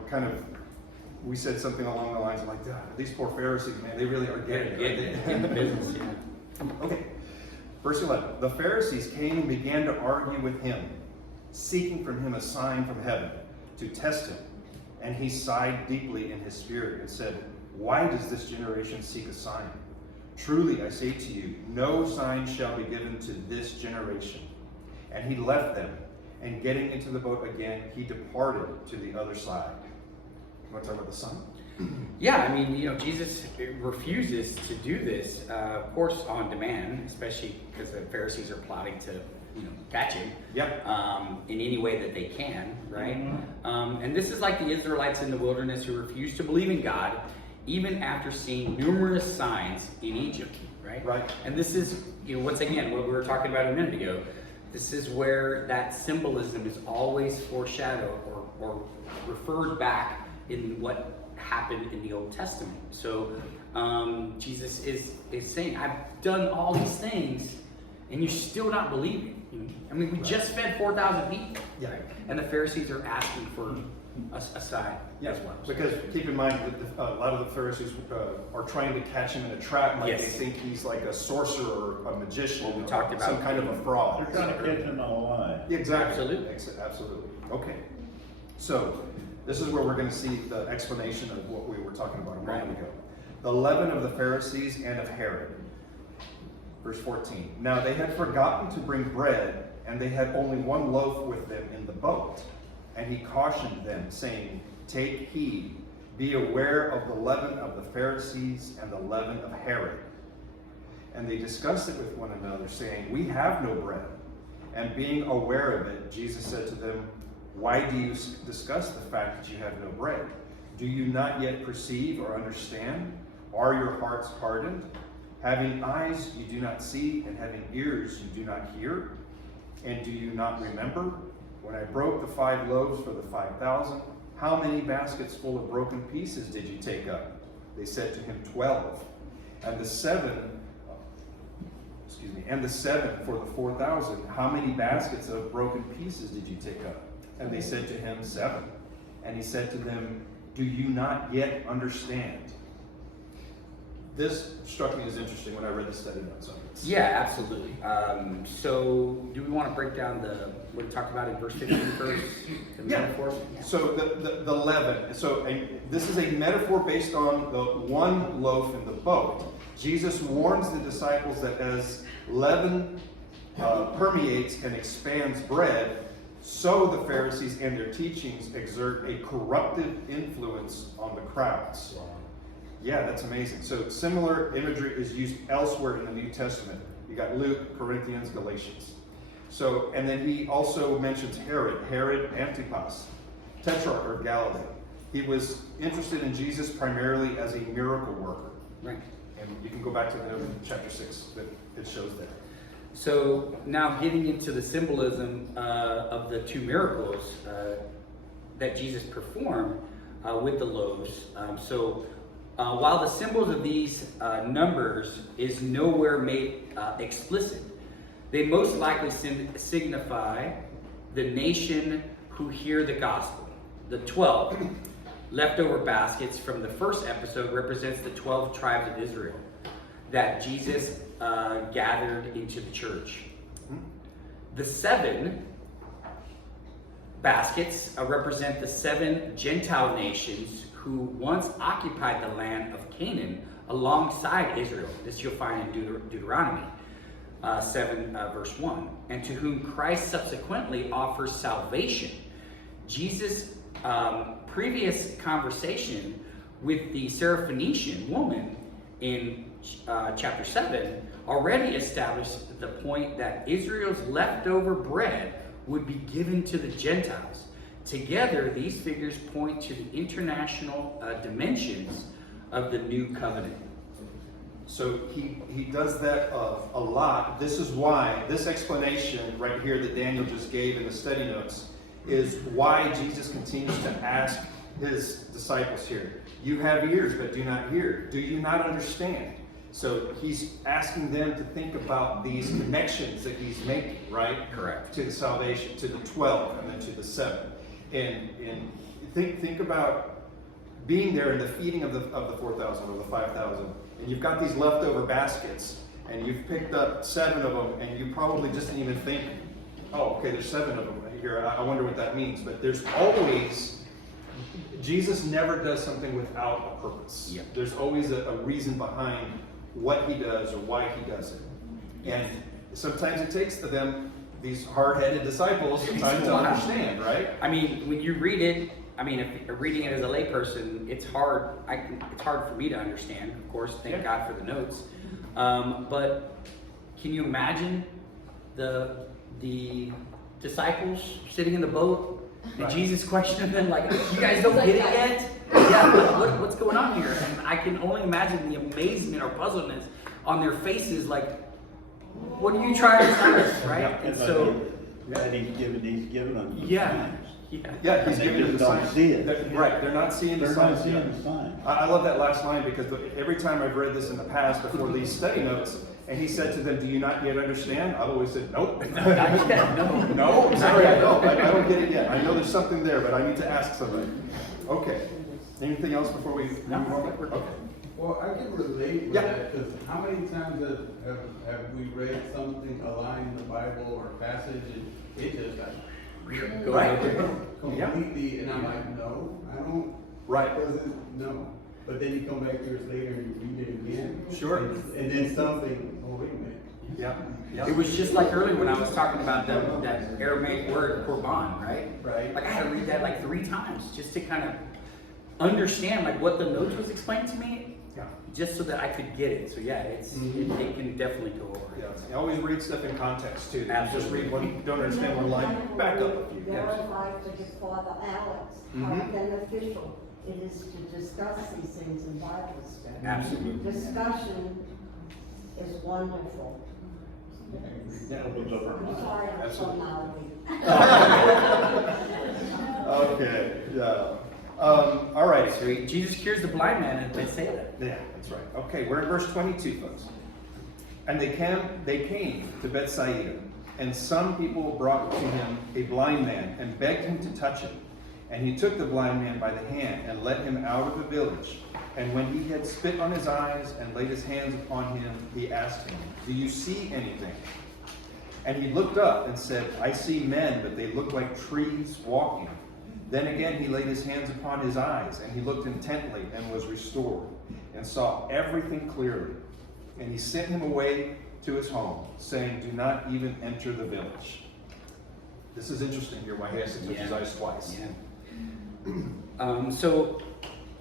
we said something along the lines of like, these poor Pharisees, man, they really are getting it. In the business, yeah. Okay. Verse 11, the Pharisees came and began to argue with him, seeking from him a sign from heaven to test him. And he sighed deeply in his spirit and said, why does this generation seek a sign? Truly, I say to you, no sign shall be given to this generation. And he left them, and getting into the boat again, he departed to the other side. You want to talk about the sign? Yeah, I mean, Jesus refuses to do this, of course, on demand, especially because the Pharisees are plotting to, catch him. Yep. In any way that they can, right? And this is like the Israelites in the wilderness who refused to believe in God, even after seeing numerous signs in Egypt, right? Right. And this is, once again, what we were talking about a minute ago. This is where that symbolism is always foreshadowed or referred back in what happened in the Old Testament. So Jesus is saying, I've done all these things, and you're still not believing. I mean, we just fed 4,000 people. Yeah. And the Pharisees are asking for a sign as well. Because keep in mind that a lot of the Pharisees are trying to catch him in a trap. Like they think he's like a sorcerer or a magician. Well, we talked about some kind of a fraud. They're trying to catch him on a lie. Exactly. Absolutely. Okay. So this is where we're going to see the explanation of what we were talking about a moment ago. The leaven of the Pharisees and of Herod. Verse 14. Now they had forgotten to bring bread, and they had only 1 loaf with them in the boat. And he cautioned them, saying, take heed, be aware of the leaven of the Pharisees and the leaven of Herod. And they discussed it with one another, saying, we have no bread. And being aware of it, Jesus said to them, why do you discuss the fact that you have no bread? Do you not yet perceive or understand? Are your hearts hardened? Having eyes you do not see, and having ears you do not hear? And do you not remember? When I broke the 5 loaves for the 5,000, how many baskets full of broken pieces did you take up? They said to him, 12. And the 7 for the 4,000, how many baskets of broken pieces did you take up? And they said to him, 7. And he said to them, do you not yet understand? This struck me as interesting when I read the study notes on this. Yeah, absolutely. So do we want to break down what we talked about in verse 15 first? The metaphors? Yeah. So the leaven. So this is a metaphor based on the 1 loaf in the boat. Jesus warns the disciples that as leaven permeates and expands bread, so the Pharisees and their teachings exert a corruptive influence on the crowds. Yeah, that's amazing. So similar imagery is used elsewhere in the New Testament. You got Luke, Corinthians, Galatians. So, and then he also mentions Herod Antipas, Tetrarch of Galilee. He was interested in Jesus primarily as a miracle worker. Right. And you can go back to chapter 6, that it shows that. So now getting into the symbolism of the 2 miracles that Jesus performed with the loaves. While the symbols of these numbers is nowhere made explicit, they most likely signify the nation who hear the gospel. The 12 leftover baskets from the first episode represents the 12 tribes of Israel that Jesus gathered into the church. The 7 baskets represent the 7 Gentile nations who once occupied the land of Canaan alongside Israel. This you'll find in Deuteronomy 7 verse 1. And to whom Christ subsequently offers salvation. Jesus' previous conversation with the Syrophoenician woman in chapter 7 already established the point that Israel's leftover bread would be given to the Gentiles. Together, these figures point to the international dimensions of the new covenant. So he does that a lot. This is why, this explanation right here that Daniel just gave in the study notes is why Jesus continues to ask his disciples here. You have ears but do not hear. Do you not understand? So he's asking them to think about these connections that he's making, right? Correct. To the salvation, to the 12 and then to the 7. And think about being there in the feeding of the 4,000 or the 5,000. And you've got these leftover baskets, and you've picked up 7 of them, and you probably just didn't even think, oh, okay, there's 7 of them here. I wonder what that means. But there's always, Jesus never does something without a purpose. Yep. There's always a reason behind what he does or why he does it. And sometimes it takes them, these hard-headed disciples, time to understand, right? I mean, when you read it, if you're reading it as a layperson, it's hard. It's hard for me to understand. Of course, thank God for the notes. But can you imagine the disciples sitting in the boat and Jesus questioning them like, "You guys don't get it yet? Yeah, what's going on here?" And I can only imagine the amazement or puzzlement on their faces, like, "What are you trying to tell us?" Right? And so, And he's given them. yeah. Yeah, he's They giving you just the don't sign. see it. Right, they're not seeing the They're signs not seeing yet. the sign. I love that last line because every time I've read this in the past before these study notes, and he said to them, "Do you not yet understand?" I've always said, "Nope." Not yet, no. No, I'm sorry, I don't. I don't get it yet. I know there's something there, but I need to ask somebody. Okay. Anything else before we move on? Okay. Well, I can relate with Yeah. that, because how many times have we read something, a line in the Bible or passage, and it just like, Right. completely, and I'm like, no, I don't. Right. Doesn't, no. But then you come back years later and you read it again. Sure. And then something, oh, wait a minute. Yeah. Yeah. It was just like earlier when I was talking about that Aramaic word korban, right? Right. Like I had to read that like 3 times just to kind of understand like what the notes was explaining to me, Yeah. just so that I could get it. So yeah, it can definitely go over. Yeah. I always read stuff in context too. Absolutely. Just read one, don't understand one line, back up a few. Verify for his father Alex, how beneficial it is to discuss these things in Bible study. Absolutely. Discussion is wonderful. That opens up our I'm mind. sorry I'm so loud. Okay. Yeah. All right. So Jesus cures the blind man in Bethsaida. Yeah, that's right. Okay, we're in verse 22, folks. And they came to Bethsaida, and some people brought to him a blind man and begged him to touch him. And he took the blind man by the hand and led him out of the village. And when he had spit on his eyes and laid his hands upon him, he asked him, "Do you see anything?" And he looked up and said, "I see men, but they look like trees walking." Then again he laid his hands upon his eyes, and he looked intently and was restored, and saw everything clearly. And he sent him away to his home, saying, "Do not even enter the village." This is interesting here, why he has to touch his eyes twice. Yeah. So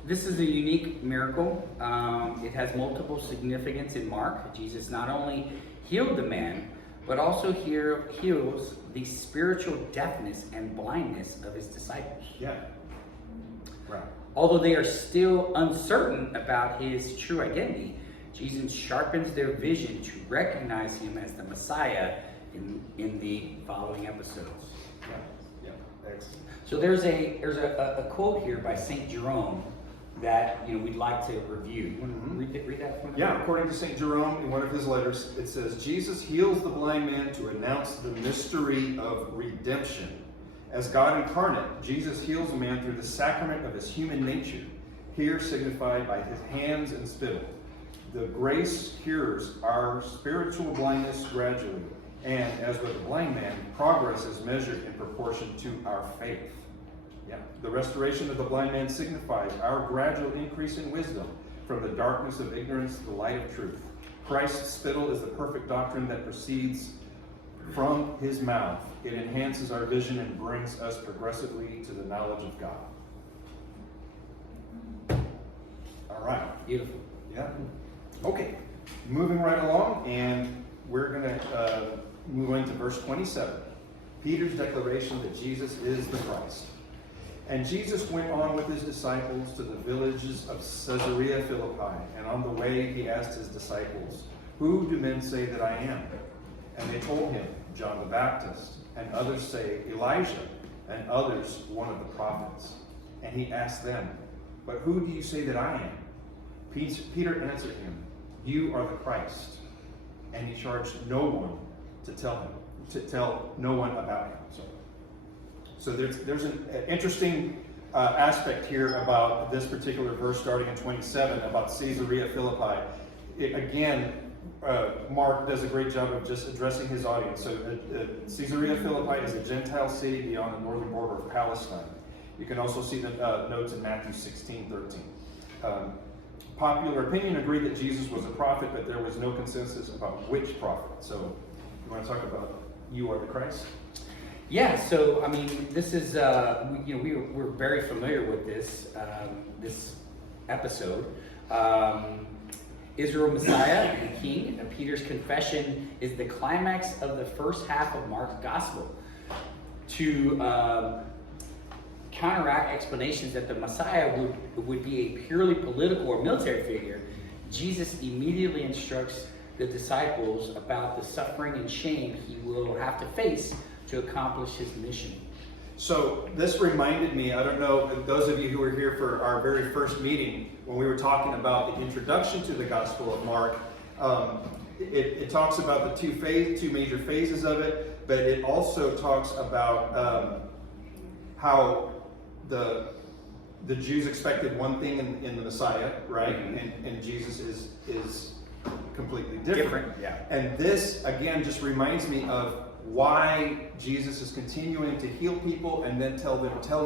this is a unique miracle. It has multiple significance in Mark. Jesus not only healed the man, but also heals the spiritual deafness and blindness of his disciples. Yeah. Right. Although they are still uncertain about his true identity, Jesus sharpens their vision to recognize him as the Messiah in the following episodes. Yeah. Excellent. So there's a quote here by St. Jerome that we'd like to review. You want to read that for me? Yeah, according to St. Jerome, in one of his letters, it says, "Jesus heals the blind man to announce the mystery of redemption. As God incarnate, Jesus heals a man through the sacrament of his human nature, here signified by his hands and spittle. The grace cures our spiritual blindness gradually, and as with the blind man, progress is measured in proportion to our faith." Yeah. The restoration of the blind man signifies our gradual increase in wisdom from the darkness of ignorance to the light of truth. Christ's spittle is the perfect doctrine that proceeds from his mouth. It enhances our vision and brings us progressively to the knowledge of God. All right. Beautiful. Yeah. Okay, moving right along, and we're going to move into verse 27. Peter's declaration that Jesus is the Christ. And Jesus went on with his disciples to the villages of Caesarea Philippi, and on the way he asked his disciples, "Who do men say that I am?" And they told him, "John the Baptist, and others say Elijah, and others one of the prophets." And he asked them, "But who do you say that I am?" Peter answered him, "You are the Christ." And he charged no one to tell no one about him. So there's an interesting aspect here about this particular verse starting in 27 about Caesarea Philippi. Mark does a great job of just addressing his audience. So Caesarea Philippi is a Gentile city beyond the northern border of Palestine. You can also see the notes in Matthew 16:13. Popular opinion agreed that Jesus was a prophet, but there was no consensus about which prophet. So you want to talk about "You are the Christ"? Yeah, so I mean, this is we're very familiar with this episode. Israel Messiah, the King. Peter's confession is the climax of the first half of Mark's Gospel. To counteract explanations that the Messiah would be a purely political or military figure, Jesus immediately instructs the disciples about the suffering and shame he will have to face to accomplish his mission. So this reminded me, I don't know, those of you who were here for our very first meeting, when we were talking about the introduction to the Gospel of Mark, it talks about the two major phases of it, but it also talks about how the Jews expected one thing in the Messiah, right? Mm-hmm. And Jesus is completely different. Yeah. And this, again, just reminds me of why Jesus is continuing to heal people and then tell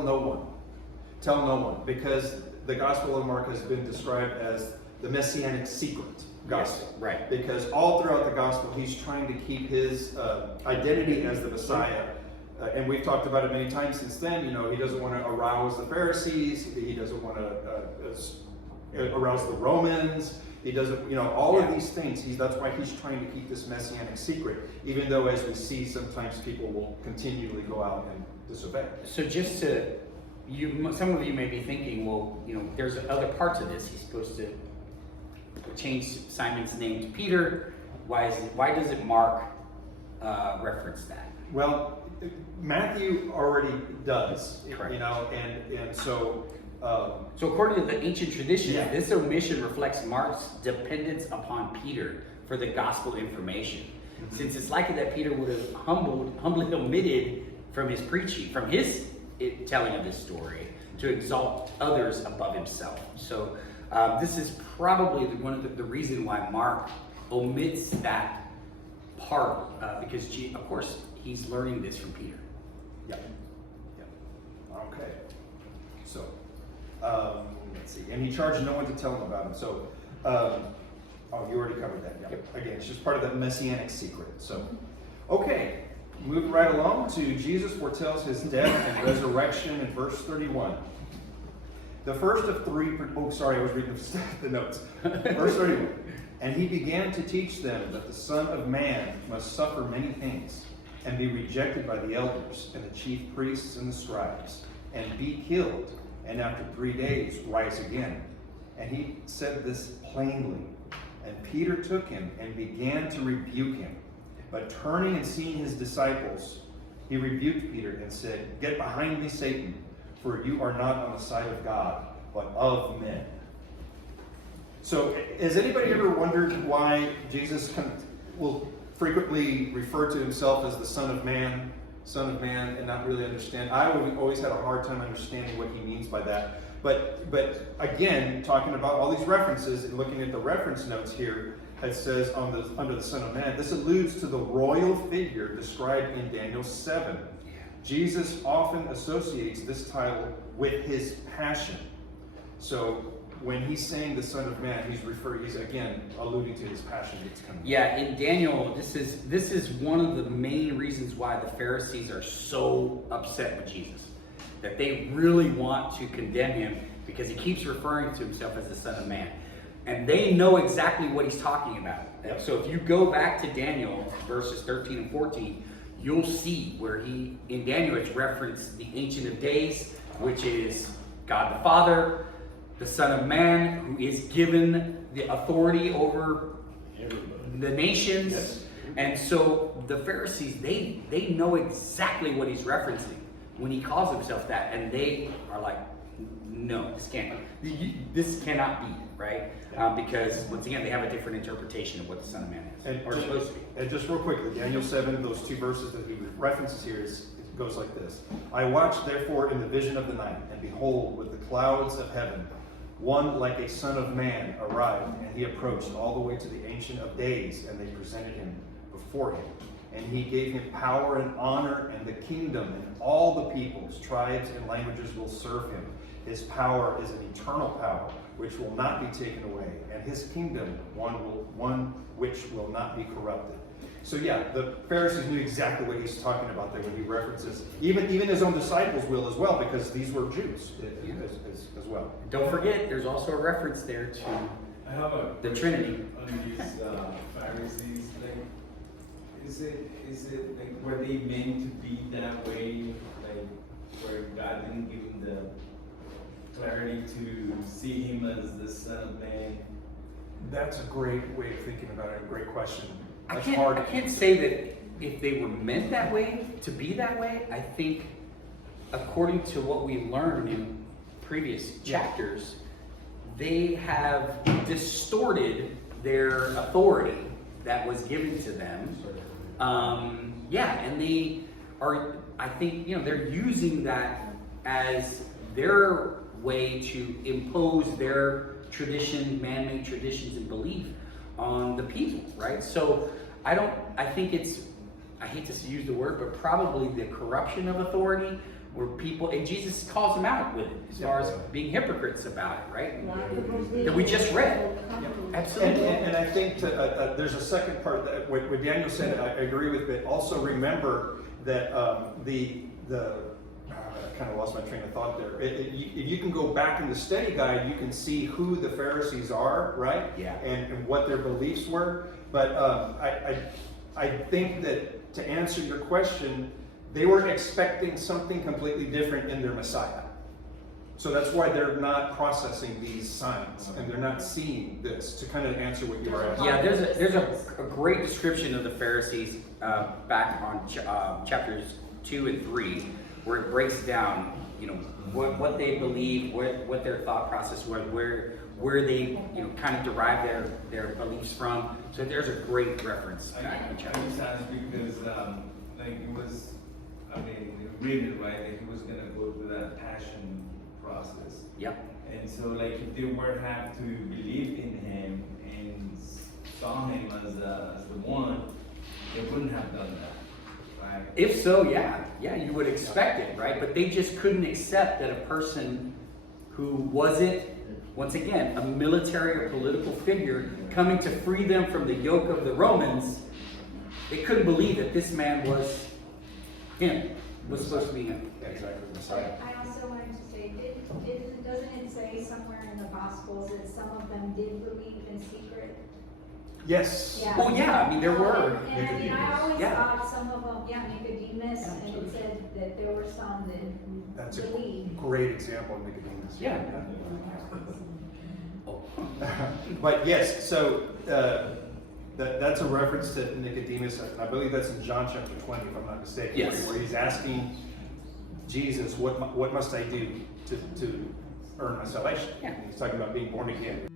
no one, because the Gospel of Mark has been described as the messianic secret gospel. Yes, right. Because all throughout the gospel, he's trying to keep his identity as the Messiah. And we've talked about it many times since then. You know, he doesn't want to arouse the Pharisees. He doesn't want to arouse the Romans. He doesn't, all of these things. That's why he's trying to keep this messianic secret, even though, as we see, sometimes people will continually go out and disobey. So just some of you may be thinking, well, there's other parts of this. He's supposed to change Simon's name to Peter. Why doesn't Mark reference that? Well, Matthew already does, Correct. and so. So according to the ancient tradition, Yeah. this omission reflects Mark's dependence upon Peter for the gospel information. Mm-hmm. Since it's likely that Peter would have humbly omitted from his preaching, from his telling of this story, to exalt others above himself. So this is probably one of the reason why Mark omits that part, because of course he's learning this from Peter. Yeah. Okay. So, let's see. And he charged no one to tell him about him. So, you already covered that. Yeah. Yep. Again, it's just part of the messianic secret. So, okay. Moving right along to Jesus foretells his death and resurrection in verse 31. The first of three, I was reading the notes. Verse 31. And he began to teach them that the Son of Man must suffer many things, and be rejected by the elders and the chief priests and the scribes, and be killed, and after 3 days rise again. And he said this plainly. And Peter took him and began to rebuke him. But turning and seeing his disciples, he rebuked Peter and said, "Get behind me, Satan, for you are not on the side of God, but of men." So, has anybody ever wondered why Jesus will frequently refer to himself as the Son of Man, and not really understand? I always had a hard time understanding what he means by that. But again, talking about all these references and looking at the reference notes here, it says under the Son of Man, this alludes to the royal figure described in Daniel 7. Jesus often associates this title with his passion. So when he's saying the Son of Man, he's again alluding to his passion that's coming. Yeah, in Daniel, this is one of the main reasons why the Pharisees are so upset with Jesus. That they really want to condemn him because he keeps referring to himself as the Son of Man. And they know exactly what he's talking about. Yep. So if you go back to Daniel verses 13 and 14, you'll see where in Daniel it's referenced the Ancient of Days, which is God the Father, the Son of Man, who is given the authority over the nations. Yes. And so the Pharisees, they know exactly what he's referencing when he calls himself that, and they are like, no, this cannot be, right? Because once again, they have a different interpretation of what the Son of Man is, or supposed to be. And just real quickly, Daniel 7, those two verses that he references here, it goes like this. I watched therefore in the vision of the night, and behold, with the clouds of heaven, one like a son of man arrived, and he approached all the way to the Ancient of Days, and they presented him before him. And he gave him power and honor and the kingdom, and all the peoples, tribes, and languages will serve him. His power is an eternal power, which will not be taken away, and his kingdom one which will not be corrupted. So yeah, the Pharisees knew exactly what he's talking about there when he references, even his own disciples will as well, because these were Jews as well. Don't forget, there's also a reference there to I have a the Trinity. on these Pharisees, like, is it like, were they meant to be that way, like, where God didn't give them the clarity to see him as the Son of Man? That's a great way of thinking about it, a great question. I That's can't, hard I to can't answer. say that if they were meant that way, to be that way. I think according to what we learned in previous chapters, they have distorted their authority that was given to them. And they are, I think, they're using that as their way to impose their tradition, man-made traditions and belief on the people, right? So I think it's, I hate to use the word, but probably the corruption of authority where people, and Jesus calls them out with it as far as being hypocrites about it, right? That we just read. Absolutely. And I think there's a second part that what Daniel said, I agree with, but also remember that I kind of lost my train of thought there. If you can go back in the study guide, you can see who the Pharisees are, right? Yeah. And what their beliefs were. But I think that to answer your question, they were expecting something completely different in their Messiah. So that's why they're not processing these signs and they're not seeing this, to kind of answer what you were asking. Yeah, there's a great description of the Pharisees back on chapters 2 and 3, where it breaks down, what they believe, what their thought process was, where they, kind of derive their beliefs from. So there's a great reference back in chapter. I understand because, like, it was, read it right, like, he was gonna go through that passion process. Yep. And so, like, if they were have to believe in him and saw him as the one, they wouldn't have done that, right? If so, yeah, you would expect it, right? But they just couldn't accept that a person who wasn't, once again, a military or political figure coming to free them from the yoke of the Romans, they couldn't believe that this man was him, was supposed to be him. Exactly, Messiah. I also wanted to say, doesn't it say somewhere in the Gospels that some of them did believe in secret? Yes. Yeah. Well, yeah, there were. And I always Yeah. thought some of them, Nicodemus, and it said that there were some That's that a believed. great example of Nicodemus. Yeah. But yes, so that's a reference to Nicodemus. I believe that's in John chapter 20, if I'm not mistaken. Yes. Where he's asking Jesus, what must I do to earn my salvation? Yeah. And he's talking about being born again.